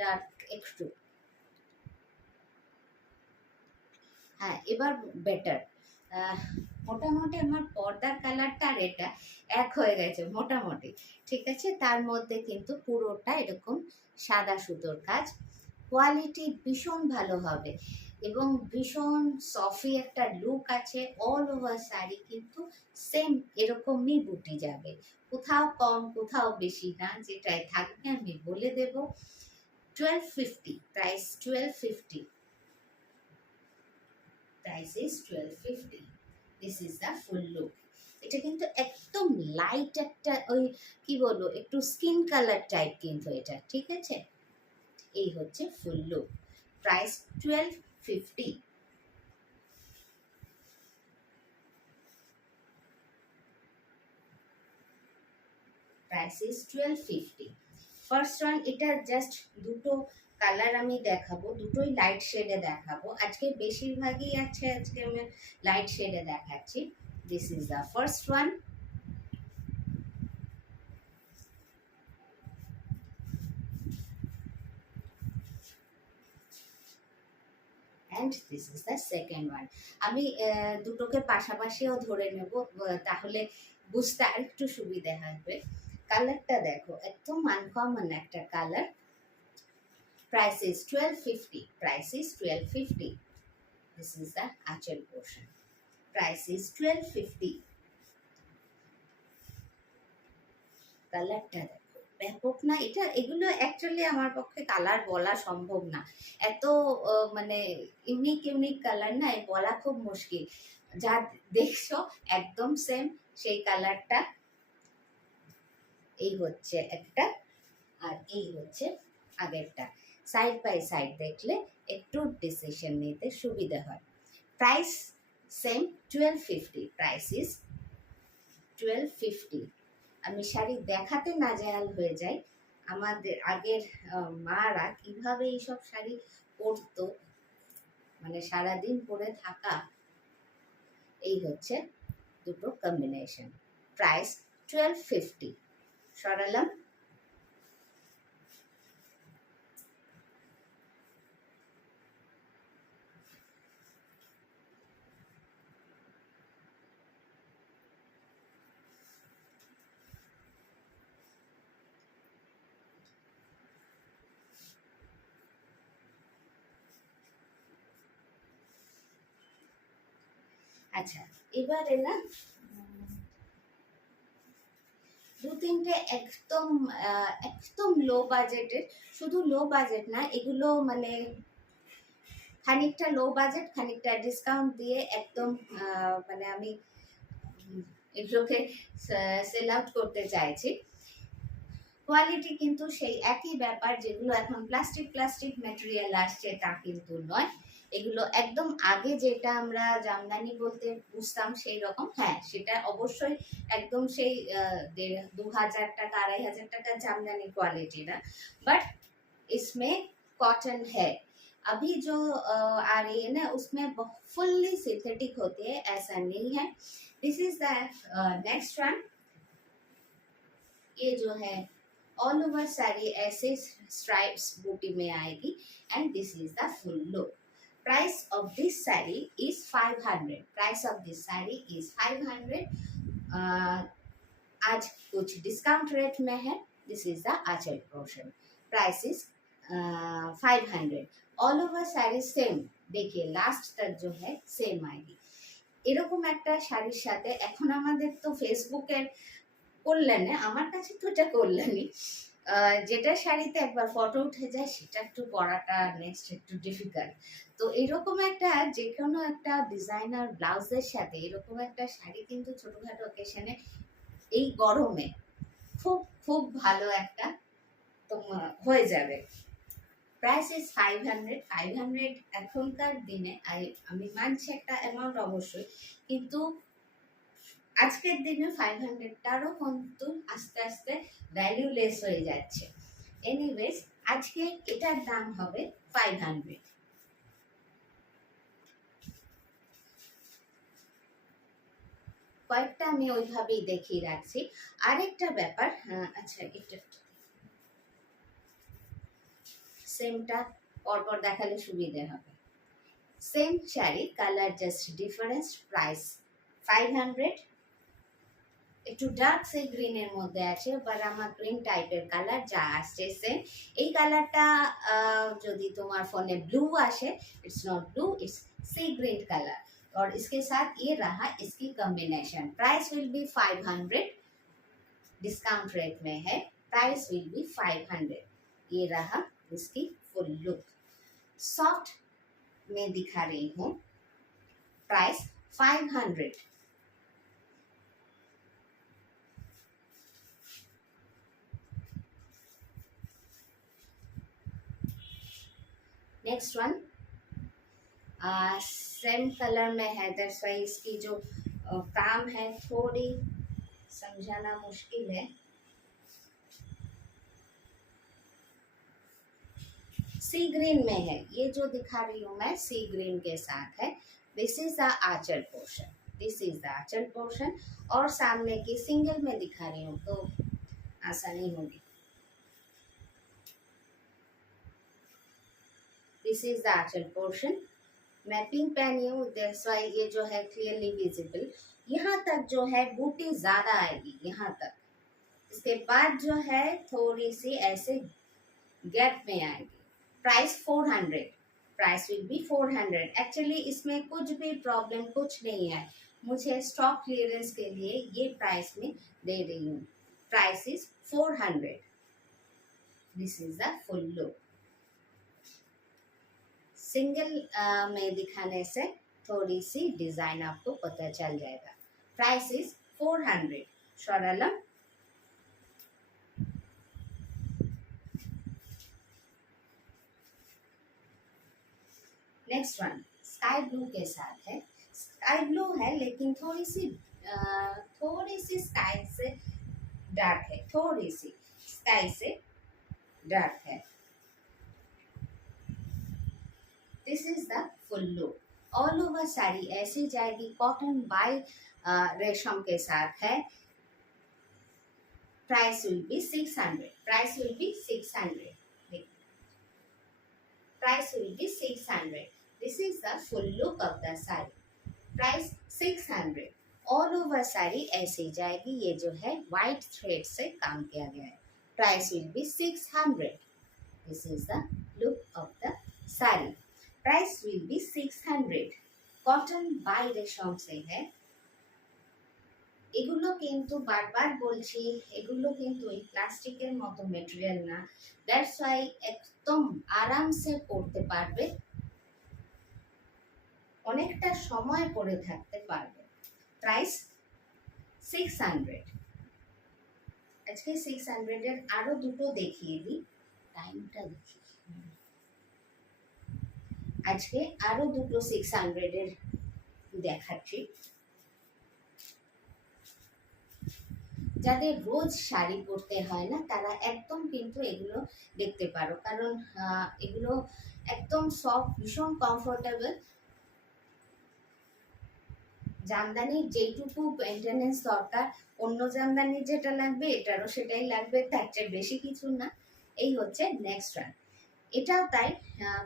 ডার্ক একটু। হ্যাঁ এবার বেটার। মোটামুটি আমার পর্দার কালারটা আর এটা এক হয়ে গেছে মোটামুটি, ঠিক আছে। তার মধ্যে কিন্তু পুরোটা এরকম সাদা সুতোর কাজ, কোয়ালিটি ভীষণ ভালো হবে এবং ভীষণ সফি একটা লুক আছে। অল ওভার শাড়ি কিন্তু সেম এরকমই বুটি যাবে, কোথাও কম কোথাও বেশি না, যেটাই থাকবে আমি বলে দেব। 1250, price 1250, price is 1250. This is the full look. এটা কিন্তু একদম লাইট একটা ওই কি বলবো একটু স্কিন কালার টাইপ কিন্তু এটা, ঠিক আছে। এই হচ্ছে ফুল look, price 1250। Price is 1250। First one, এটা জাস্ট দুটো কালার আমি দেখাবো, দুটোই লাইট শেডে দেখাবো আজকে, বেশিরভাগই আছে আজকে আমি লাইট শেডে দেখাচ্ছি। This is the first one. And this is the second one. আমি দুটোকে পাশাপাশিও ধরে নেব, তাহলে বুঝতে আরেকটু সুবিধা হবে। কালারটা দেখো একদম আনকমন একটা colour. Price is 1250, price is 1250। This is the আঁচল পোর্শন, প্রাইস ইজ 1250। কালারটা দেখো ব্যাপক না এটা, এগুলো অ্যাকচুয়ালি আমার পক্ষে কালার বলা সম্ভব না, এত মানে ইউনিক ইউনিক কালার না, বলা খুব মুশকিল। যা দেখছো একদম সেম সেই কালারটা, এই হচ্ছে একটা আর এই হচ্ছে আগেরটা, সাইড বাই সাইড দেখলে একটু ডিসিশন নিতে সুবিধা হয়। Price same 1250, price is 1250। আমি শাড়ি দেখাতে নাজেহাল হয়ে যাই, আমাদের আগের মারা কিভাবে এইসব শাড়ি পরতো, মানে সারাদিন পরে থাকা। এই হচ্ছে দুটো কম্বিনেশন, প্রাইস 1250। সরালাম। আচ্ছা এবারে না দু তিনটে একদম একদম লো বাজেটের, শুধু লো বাজেট না, এগুলো মানে খানিকটা লো বাজেট, খানিকটা ডিসকাউন্ট দিয়ে একদম মানে আমি এগুলোকে সেল আউট করতে চাইছি। কোয়ালিটি কিন্তু সেই একই ব্যাপার, যেগুলো এখন প্লাস্টিক প্লাস্টিক ম্যাটেরিয়াল আসছে তা কিন্তু নয়। এগুলো একদম আগে যেটা আমরা জামদানি বলতে বুঝতাম সেই রকম, হ্যাঁ সেটা অবশ্যই একদম সেই 2000 টাকা 2500 টাকা জামদানি क्वालिटी ना, बट इसमें कॉटन है। अभी जो आ रही है ना उसमें फुल्ली सिंथेटिक होती है, ऐसा नहीं है। This is the next one. ये जो है ऑल ओवर साड़ी ऐसे स्ट्राइप्स बूटी में आएगी and this is the full look. Price of this sari is 500। Price of this sari is 500। आज कुछ डिस्काउंट रेट में है। This is the Aanchal portion. Price is 500। All over sari same, देखिए लास्ट तक जो है सेम आएगी। এরকম একটা শাড়ির সাথে এখন আমাদের তো ফেসবুকের কল্যাণে, আমার কাছে তো এটা কল্যাণী, যেটা শাড়িতে একবার ফটো উঠে যায় সেটা একটু পরাটা নেক্সট একটু ডিফিকাল্ট। তো এরকম একটা যে কোনো একটা ডিজাইনার ব্লাউজের সাথে এরকম একটা শাড়ি কিন্তু ছোটোখাটো অকেশনে এই গরমে খুব খুব ভালো একটা হয়ে যাবে। Price is 500। 500 এখনকার দিনে আমি মানছি একটা অ্যামাউন্ট অবশ্যই, কিন্তু আজকের দিনে 500টারও কিন্তু আস্তে আস্তে ভ্যালুলেস হয়ে যাচ্ছে। এনিওয়েজ আজকে এটার দাম হবে 500। কয়েকটা আমি ওইভাবেই দেখিয়ে রাখছি। আরেকটা ব্যাপার, আচ্ছা এটা সেমটা পরপর দেখালে সুবিধে হবে। Same sari, colour just difference. Price 500। একটু ডার্ক সি গ্রিনের মধ্যে আছে, বারামা গ্রিন টাইপের কালার যা আসছে সেম। এই কালারটা যদি তোমার ফোনে ব্লू আসে, it's not blue, it's sea green colour, और इसके साथ ये रहा इसकी combination. Price will be 500, discount rate में है। Price will be 500। ये रहा इसकी फुल लुक। सॉफ्ट में दिखा रही हूँ। Price 500। Next one same colour में है, दैट्स वाई इसकी जो काम है थोड़ी समझाना मुश्किल है। सी ग्रीन में है, ये जो दिखा रही हूँ मैं सी ग्रीन के साथ है। This is the Aanchal portion, this is the Aanchal portion. और सामने की सिंगल में दिखा रही हूँ तो आसानी होगी। This is the Aanchal portion. मैं पिंक पहनी हूँ, दैट्स वाई ये जो है क्लियरली विजिबल। यहाँ तक जो है बूटी ज्यादा आएगी, यहाँ तक। इसके बाद जो है थोड़ी सी ऐसे गैप में आएगी। Price 400। Price will B 400। Actually इसमें कुछ भी प्रॉब्लम कुछ नहीं है, मुझे स्टॉक क्लियरेंस के लिए ये प्राइस में दे रही हूँ। Price is 400। This is the full look. Single में दिखाने से थोड़ी सी डिजाइन आपको पता चल जाएगा। Price is 400। शोरालम। नेक्स्ट वन स्काई ब्लू के साथ है। स्काई ब्लू है लेकिन थोड़ी सी स्काई से डार्क है, थोड़ी सी स्काई से डार्क है। This is the full look. All over sari ऐसी जाएगी, कॉटन बाय रेशम के साथ है। Price will B 600। Price will B 600। Price will B 600। This is the full look of the sari. Price 600। All over sari ऐसी जाएगी, ये जो है वाइट थ्रेड से काम किया गया है। Price will B 600। This is the look of the sari. Price will B 600। Cotton bye रेशम से है। এগুলো কিন্তু বারবার বলছি, এগুলো কিন্তু এই প্লাস্টিকের মতো মেটেরিয়াল না। দ্যাটস ওয়াই একদম আরামসে পরতে পারবে। অনেকটা সময় পরে থাকতে পারবে। প্রাইস 600। আজকে 600 এর আরো দুটো দেখিয়ে দিই, টাইমটা দেখি। আজকে আরো দুটো 600 এর দেখাচ্ছি। যাদের রোজ শাড়ি পরতে হয় না তারা একদম কিন্তু এগুলো দেখতে পারো, কারণ এগুলো একদম সফট, ভীষণ কমফোর্টেবল। জামদানির যেটুকু মেনটেনেন্স দরকার, অন্য জামদানির যেটা লাগবে এটারও সেটাই লাগবে, তার চেয়ে বেশি কিছু না। এই হচ্ছে নেক্সট ওয়ান, এটাও তাই।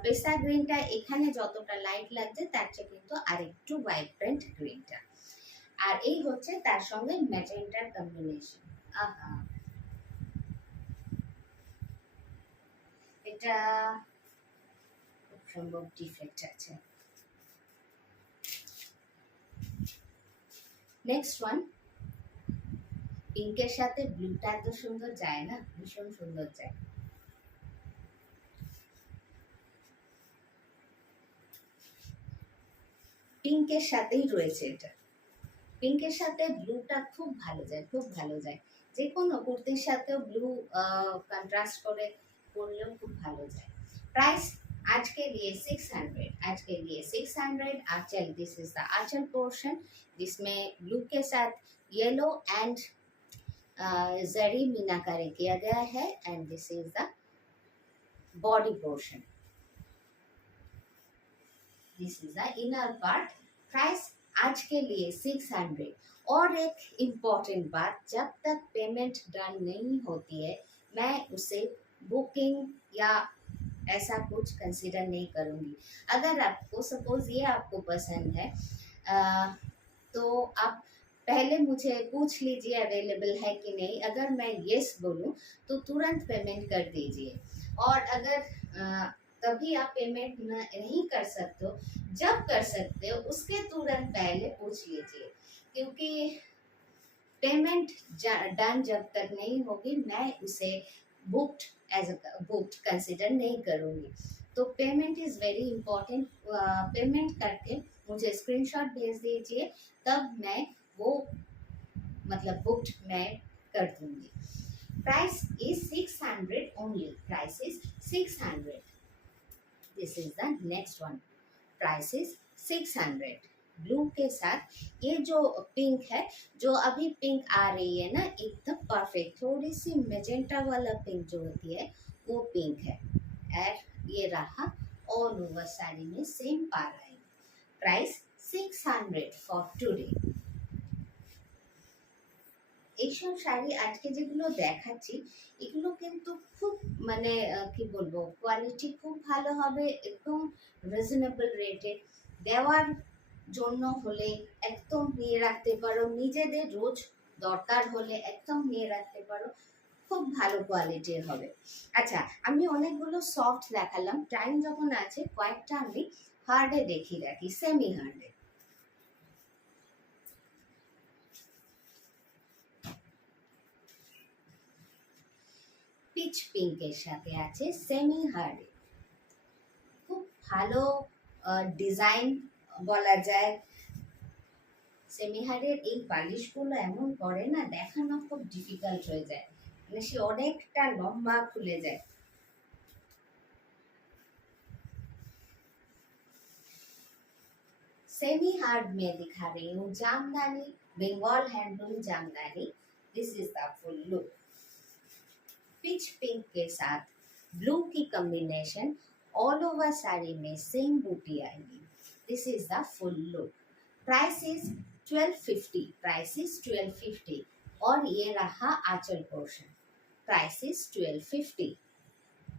পেস্তা গ্রিনটা এখানে যতটা লাইট লাগছে তার চেয়ে কিন্তু আরেকটু ভাইব্রেন্ট গ্রিনটা। আর এই হচ্ছে তার সঙ্গে ম্যাজেন্টার কম্বিনেশন। আহা, এটা খুব সম্ভব ডিফেক্ট আছে। নেক্সট ওয়ান, পিঙ্কের সাথে ব্লুটা এত সুন্দর যায় না, ভীষণ সুন্দর যায়। পিঙ্কের সাথেই রয়েছে এটা, পিঙ্কের সাথে ব্লুটা খুব ভালো যায়, খুব ভালো যায়। যে কোনো কুর্তির সাথেও ব্লু কন্ট্রাস্ট করে পরলেও খুব ভালো যায়। প্রাইস आज के लिए 600, आज के लिए 600। आंचल, this is the Aanchal portion जिसमें ब्लू के साथ येलो एंड जरी मीनाकारी किया गया है, and this is the body portion, this is the inner part. Price आज के लिए 600। और एक इम्पॉर्टेंट बात, जब तक पेमेंट डन नहीं होती है मैं उसे बुकिंग या ऐसा कुछ कंसिडर नहीं करूँगी। अगर आपको सपोज ये आपको पसंद है तो आप पहले मुझे पूछ लीजिए अवेलेबल है कि नहीं। अगर मैं येस बोलूँ तो तुरंत पेमेंट कर दीजिए, और अगर तभी आप पेमेंट नहीं कर सकते हो, जब कर सकते हो उसके तुरंत पहले पूछ लीजिए, क्योंकि पेमेंट डन जब तक नहीं होगी मैं उसे बुक्ड एज बुक्ड कंसिडर नहीं करूँगी। तो payment is very important. Payment करके मुझे स्क्रीनशॉट भेज दीजिए, तब मैं वो मतलब बुक्ड मैं कर दूँगी। Price is 600 only, price is 600। This is the next one, price is 600। Blue के साथ ये जो पिंक है, जो अभी पिंक आ रही है ना एकदम परफेक्ट, थोड़ी सी मेजेंटा वाला पिंक जो होती है वो पिंक है। और ये रहा ऑल ओवर साड़ी में सेम पारा है। Price 600 for today. এইসব শাড়ি আজকে যেগুলো দেখাচ্ছি এগুলো কিন্তু খুব মানে কি বলবো, কোয়ালিটি খুব ভালো হবে, একদম রিজনেবল রেটে দেওয়ার জন্য হলে একদম নিয়ে রাখতে পারো, নিজেদের রোজ দরকার হলে একদম নিয়ে রাখতে পারো, খুব ভালো কোয়ালিটির হবে। আচ্ছা, আমি অনেকগুলো সফট দেখালাম, টাইম যখন আছে কয়েকটা আমি হার্ডে দেখিয়ে রাখি, সেমি হার্ডে। পিচ পিঙ্কের সাথে আছে সেমি হার্ডে, খুব ভালো ডিজাইন বলা যায়। সেমি হার্ডের এই পালিশগুলো এমন করে না, দেখানো খুব ডিফিকাল্ট হয়ে যায়, মানে সে অনেকটা লম্বা খুলে যায়। सेमी हार्ड में दिखा रही हूँ jamdani, Bengal handloom jamdani. This is the full look, peach pink के साथ ब्लू की कॉम्बिनेशन, ऑल ओवर साड़ी में सेम बूटी आएगी। This is the full look. Price is 1250, price is 1250। और ये रहा आंचल पोर्शन, प्राइस इज 1250।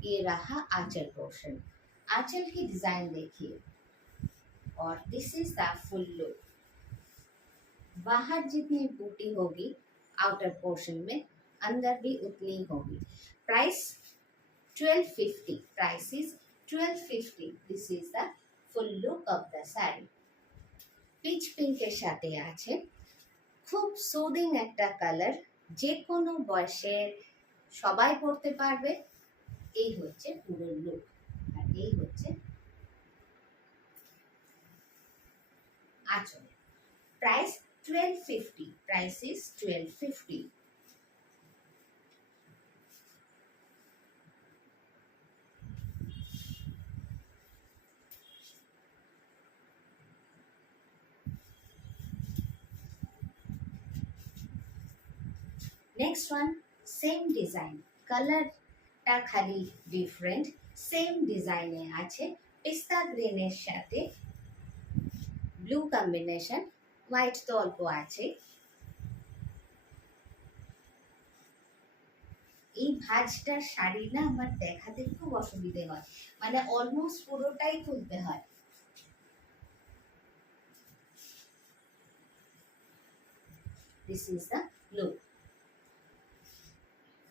ये रहा आंचल पोर्शन, आंचल की डिजाइन देखिए, और this is the full look. बाहर जितनी बूटी होगी आउटर पोर्शन में, अंदर भी उतनी होगी। Price 1250, price is 1250। This is the full look of the sari. Peach পিঙ্কের সাথে আছে খুব সুদিং একটা কালার, যে কোনো বয়সের সবাই পরতে পারবে। এই হচ্ছে পুরো লুক, আর এই হচ্ছে আঁচল। Price 1250, price is 1250। Next one, same design, কালারটা খালি ডিফারেন্ট, সেম ডিজাইনে আছে, পিস্তা গ্রিনের সাথে ব্লু কম্বিনেশন, হোয়াইট তো অল্প আছে। এই ভাঁজটার শাড়ি না আমার দেখাতে খুব অসুবিধে হয়, মানে অলমোস্ট পুরোটাই তুলতে হয়। দিস ইজ দ্য লুক,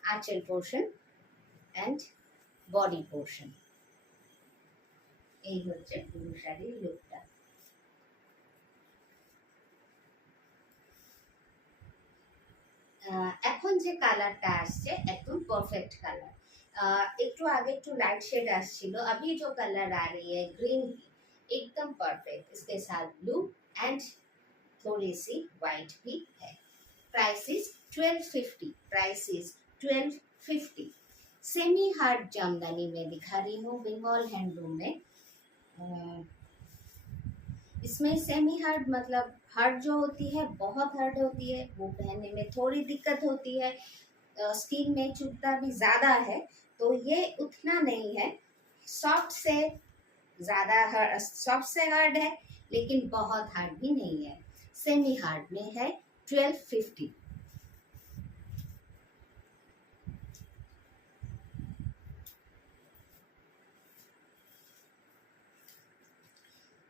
আঁচল পোর্শন অ্যান্ড বডি পোর্শন। এই হচ্ছে পুরো শাড়ির লুকটা। এখন যে কালারটা আসছে একদম পারফেক্ট কালার। একটু আগে একটু लाइट शेड আসছিল, अभी जो कलर आ रही है ग्रीन की एकदम परफेक्ट, इसके साथ ब्लू एंड थोड़ी सी वाइट भी है। Price is 1250, price is 1250। Semi hard jamdani में दिखा रही हूँ, बंगाल हैंडलूम में। इसमें सेमी हार्ड मतलब हार्ड जो होती है बहुत हार्ड होती है, वो पहनने में थोड़ी दिक्कत होती है, स्किन में चुभता भी ज़्यादा है, तो ये उतना नहीं है। सॉफ्ट से ज़्यादा सॉफ्ट से हार्ड है, लेकिन बहुत हार्ड भी नहीं है, सेमी हार्ड में है। 1250।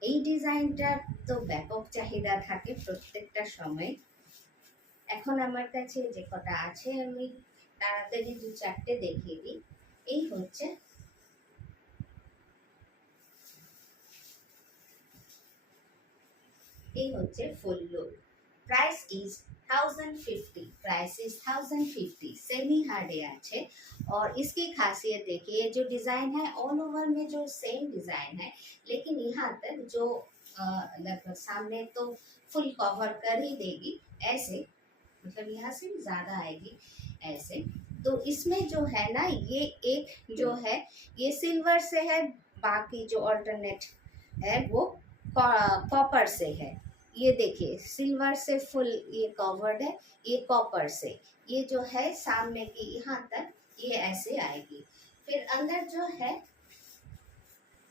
এই ডিজাইনটার তো ব্যাপক চাহিদা থাকে প্রত্যেকটা সময়। এখন আমার কাছে যে কটা আছে আমি তাড়াতাড়ি দু চারটে দেখিয়ে দিই। এই হচ্ছে ফুল look. Price is 1050, price is 1050। Semi Hardy आछे और इसकी खासियत देखिए, जो डिज़ाइन है ऑल ओवर में जो सेम डिज़ाइन है, लेकिन यहाँ तक जो लगभग सामने तो फुल कवर कर ही देगी ऐसे, मतलब यहाँ से भी ज़्यादा आएगी ऐसे। तो इसमें जो है ना, ये एक जो है ये सिल्वर से है, बाकी जो ऑल्टरनेट है वो कॉपर से है। ये देखिए सिल्वर से फुल ये कवर्ड है, ये कॉपर से, ये जो है सामने की यहाँ तक ये ऐसे आएगी। फिर अंदर जो है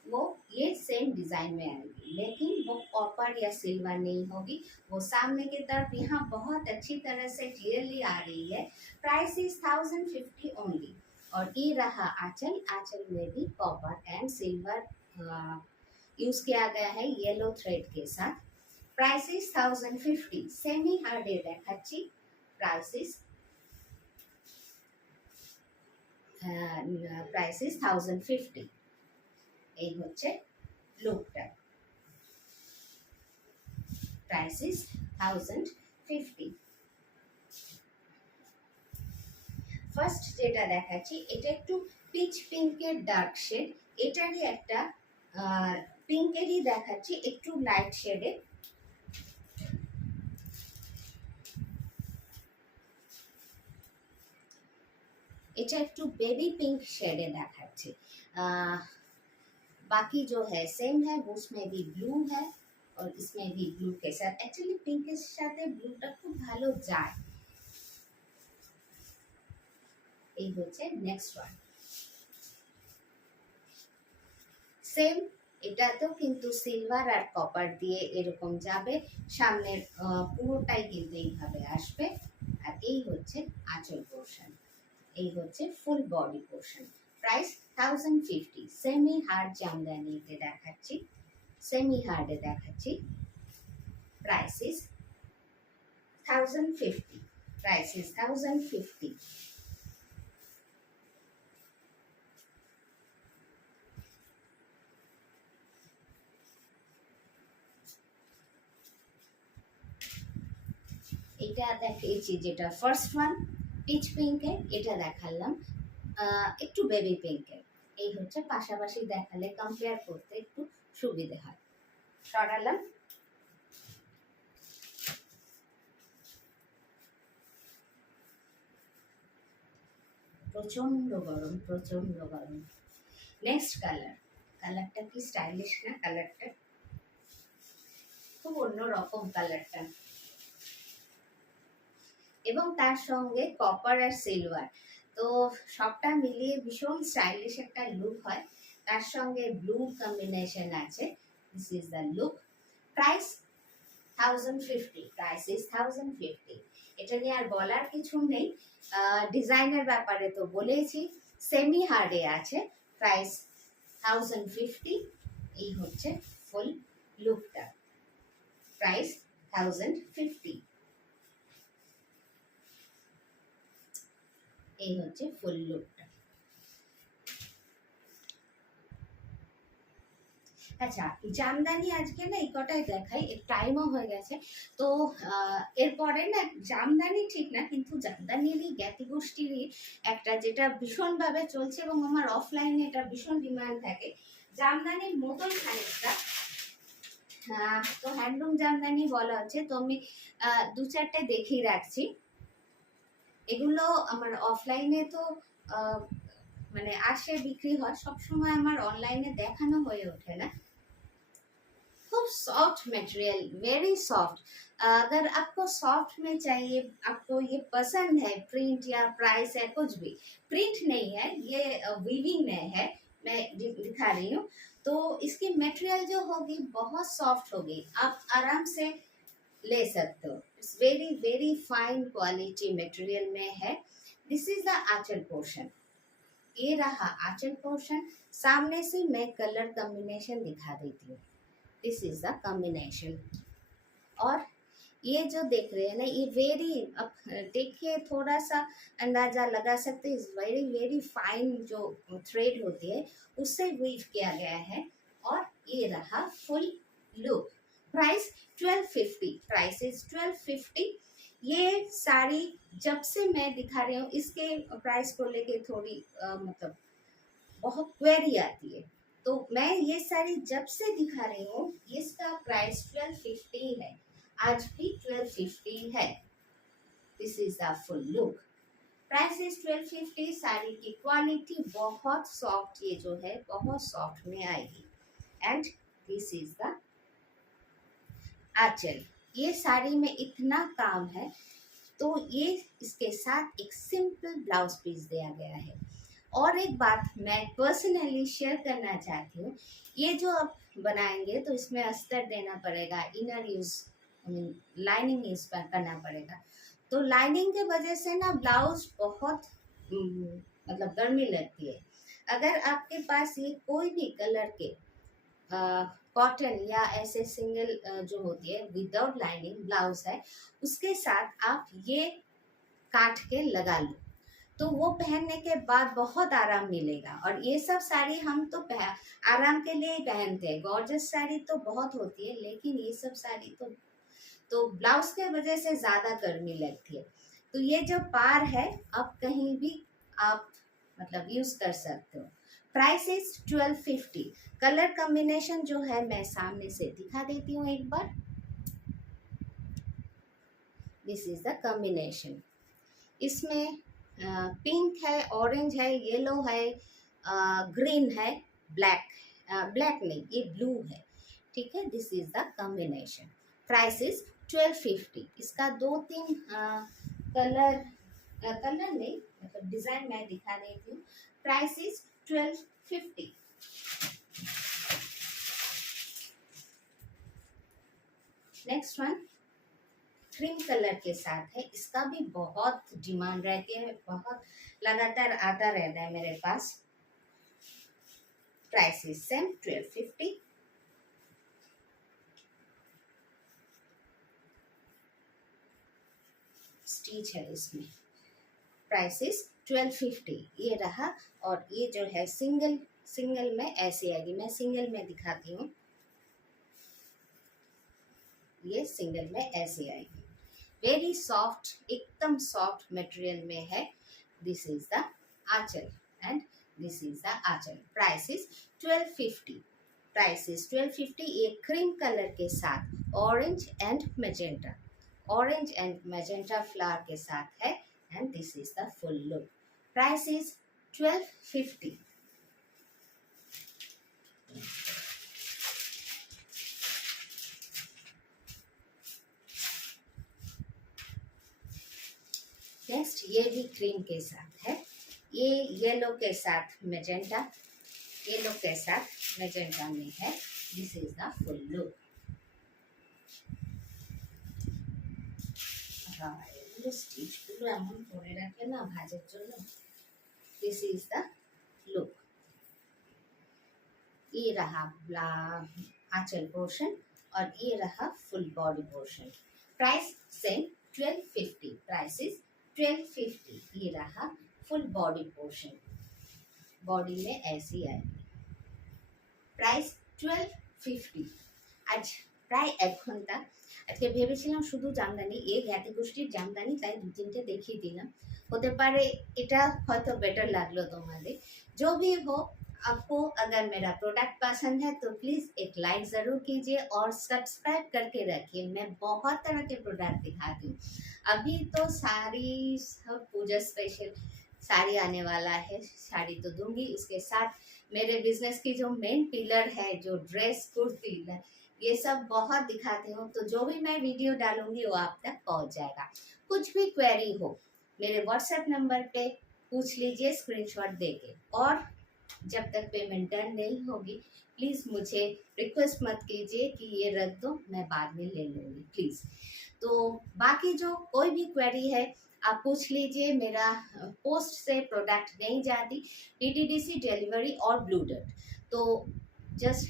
वो ये सेम डिज़ाइन में आएगी, लेकिन वो कॉपर या सिल्वर नहीं होगी, वो सामने की तरफ यहाँ बहुत अच्छी तरह से क्लियरली आ रही है। Price is 1050 only. और ये रहा आंचल, आंचल में भी कॉपर एंड सिल्वर यूज़ किया गया है येलो थ्रेड के साथ। Price is 1050। सेमी हार्डे देखाচ্ছি, प्राइस इज 1050। এই হচ্ছে লুকটা, প্রাইস ইজ 1050। ফার্স্ট যেটা দেখাচ্ছি এটা একটু পিচ পিঙ্কের ডার্ক শেড, এটারই একটা পিঙ্কেরই দেখাচ্ছি একটু লাইট শেডে। এটা একটু বেবি পিঙ্ক শেডে দেখাচ্ছি। बाकी जो है सेम है, वो उसमें भी ब्लू है और इसमें भी ब्लू के साथ, एक्चुअली पिंक के साथ ब्लूटा खूब ভালো যায়। এই হচ্ছে নেক্সট ওয়ান, সেম এটাতেও কিন্তু সিলভার আর কপার দিয়ে এরকম যাবে, সামনের পুরোটাই কিন্তু এইভাবে আসবে। আর এই হচ্ছে আঁচল পোর্শন, এই হচ্ছে full body portion. Price 1050। Semi hard জামদানিতে দেখাচ্ছি, সেমি হার্ডে দেখাচ্ছি। Price is 1050, price is 1050। এটা দেখিয়েছি যেটা ফার্স্ট ওয়ান পিচ পিঙ্কে, এটা দেখালাম একটু বেবি পিঙ্কের। এই হচ্ছে পাশাপাশি দেখালে কম্পেয়ার করতে একটু সুবিধে হয়। সরালাম। প্রচন্ড গরম, প্রচন্ড গরম। নেক্সট কালারটা কি স্টাইলিশ না? কালারটা খুব অন্যরকম কালারটা, এবং তার সঙ্গে কপার আর সিলভার, তো সবটা মিলিয়ে ভীষণ স্টাইলিশ একটা লুক হয়। তার সঙ্গে ব্লু কম্বিনেশন আছে। This is the look. Price 1050, price is 1050। এটা নিয়ে আর বলার কিছু নেই। ডিজাইনের ব্যাপারে তো বলেছি, সেমি হার্ডে আছে। প্রাইস 1050। এই হচ্ছে ফুল লুকটা। প্রাইস 1050। এই হচ্ছে ফুল লুকটা। আচ্ছা, জামদানি আজকে না এই কটাই দেখাই, টাইমও হয়ে গেছে। তো এরপরে না জামদানি ঠিক না, কিন্তু জামদানিরই জ্ঞাতি গোষ্ঠীরই একটা যেটা ভীষণভাবে চলছে এবং আমার অফলাইনে এটা ভীষণ ডিমান্ড থাকে, জামদানির মতোই খানিকটা। তো হ্যান্ডলুম জামদানি বলা হচ্ছে। তো আমি দু চারটে দেখিয়ে রাখছি। এগুলো আমার অফলাইনে তো মানে আসে, বিক্রি হয়, সবসময় আমার অনলাইনে দেখানো হয়ে ওঠে না। खूब सॉफ्ट मटेरियल, वेरी सॉफ्ट। अगर आपको सॉफ्ट में चाहिए, आपको ये पसंद है, प्रिंट या प्राइस है, कुछ भी प्रिंट नहीं है, ये वीविंग में है, मैं दिखा रही हूँ। तो इसकी मटेरियल जो होगी बहुत सॉफ्ट होगी, आप आराम से ले सकते हो। It's very very fine quality material में है। This is the Aanchal portion. ये रहा आंचल पोर्शन। सामने से मैं कलर कॉम्बिनेशन दिखा देती हूँ। This is the combination. और ये जो देख रहे हैं ना, ये वेरी, अब देखिए थोड़ा सा अंदाजा लगा सकते हैं, वेरी वेरी फाइन जो थ्रेड होती है उससे वीव किया गया है। और ये रहा full look. Price 1250। Price is 1250। ये साड़ी जब से मैं दिखा रही हूँ, इसके प्राइस को लेके थोड़ी मतलब बहुत क्वेरी आती है। तो मैं ये साड़ी जब से दिखा रही हूँ, इसका प्राइस 1250 है, आज भी 1250 है। This is the full look. Price is 1250। Sari की क्वालिटी बहुत सॉफ्ट, ये जो है बहुत सॉफ्ट में आएगी। एंड दिस इज द आंचल। ये साड़ी में इतना काम है, तो ये इसके साथ एक सिंपल ब्लाउज पीस दिया गया है। और एक बात मैं पर्सनली शेयर करना चाहती हूँ, ये जो आप बनाएंगे तो इसमें अस्तर देना पड़ेगा, इनर यूज लाइनिंग यूज करना पड़ेगा। तो लाइनिंग के वजह से ना ब्लाउज बहुत मतलब गर्मी लगती है। अगर आपके पास ये कोई भी कलर के कॉटन या ऐसे सिंगल जो होती है विदाउट लाइनिंग ब्लाउज है, उसके साथ आप ये काट के लगा लो, तो वो पहनने के बाद बहुत आराम मिलेगा। और ये सब साड़ी हम तो आराम के लिए ही पहनते हैं। गॉर्जियस साड़ी तो बहुत होती है, लेकिन ये सब साड़ी तो ब्लाउज के वजह से ज़्यादा गर्मी लगती है। तो ये जो पार है, आप कहीं भी आप मतलब यूज़ कर सकते हो। Price is 1250। कलर कॉम्बिनेशन जो है मैं सामने से दिखा देती हूँ एक बार। This is the combination. इसमें पिंक है, ऑरेंज है, येलो है, ग्रीन है, ब्लैक नहीं, ये ब्लू है, ठीक है। This is the combination. Price is 1250। इसका 2-3 कलर नहीं मतलब डिजाइन मैं दिखा देती हूँ। Price is 1250। Next one cream colour के साथ है। इसका भी बहुत डिमांड रहती है, बहुत लगातार आता रहता है मेरे पास। Price is same 1250। स्टिच है इसमें। Price is 1250। ये रहा। और ये जो है सिंगल में ऐसे आएगी, मैं सिंगल में दिखाती हूँ। ये सिंगल में ऐसे आएगी, वेरी सॉफ्ट, एकदम सॉफ्ट मटेरियल में है। This is the anchal and this is the Aanchal. Price is 1250। Price is 1250। ये क्रीम कलर के साथ ऑरेंज एंड मैजेंटा फ्लावर के साथ है। And this is the full look. Price is 1250। Next ये भी क्रीम के साथ है, ये येलो के साथ मैजेंटा, येलो के साथ मैजेंटा में है। This is the full look. स्टिचগুলো এমন করে রাখে না ভাজের জন্য। This is the look. ये रहा आंचल पोर्शन और ये रहा full body portion. Price same 1250। Price is 1250। ये रहा फुल बॉडी पोर्शन, बॉडी में ऐसी आएगी। प्राइस 1250। आज প্রায় 1 ঘন্টা আজকে ভেবেছিলাম শুধু জামদানি, এই জ্ঞাতি গোষ্ঠীর জামদানি, তাই 2-3টে দেখিয়ে দিলাম। হতে পারে এটা হয়তো বেটার লাগলো তোমাদের। जो भी हो, आपको अगर मेरा प्रोडक्ट पसंद है तो प्लीज़ एक लाइक ज़रूर कीजिए और सब्सक्राइब करके रखिए। मैं बहुत तरह के प्रोडक्ट दिखाती हूँ। अभी तो साड़ी सब पूजा स्पेशल साड़ी आने वाला है, साड़ी तो दूंगी। उसके साथ मेरे बिजनेस की जो मेन पिलर है, जो ड्रेस कुर्ती, ये सब बहुत दिखाती हूँ। तो जो भी मैं वीडियो डालूंगी वो आप तक पहुँच जाएगा। कुछ भी क्वेरी हो मेरे व्हाट्सएप नंबर पे पूछ लीजिए स्क्रीनशॉट देके। और जब तक पेमेंट डन नहीं होगी प्लीज़ मुझे रिक्वेस्ट मत कीजिए कि ये रख दो, मैं बाद में ले लूँगी प्लीज़। तो बाकी जो कोई भी क्वेरी है आप पूछ लीजिए। मेरा पोस्ट से प्रोडक्ट नहीं जाती, DTDC डिलीवरी और ब्लू डर्ट। तो जस्ट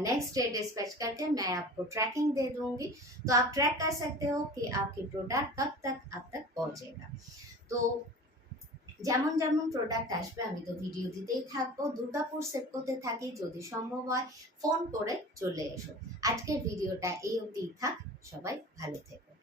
नेक्स्ट डे डिस्पैच करके मैं आपको ट्रैकिंग दे दूँगी, तो आप ट्रैक कर सकते हो कि आपकी प्रोडक्ट कब तक आप तक पहुँचेगा। तो যেমন যেমন প্রোডাক্ট আসবে আমি তো ভিডিও দিতেই থাকবো। দুর্গাপুর সেপকোতে থাকি, যদি সম্ভব হয় ফোন করে চলে এসো। আজকের ভিডিওটা এই অবধিই থাক, সবাই ভালো থেকো।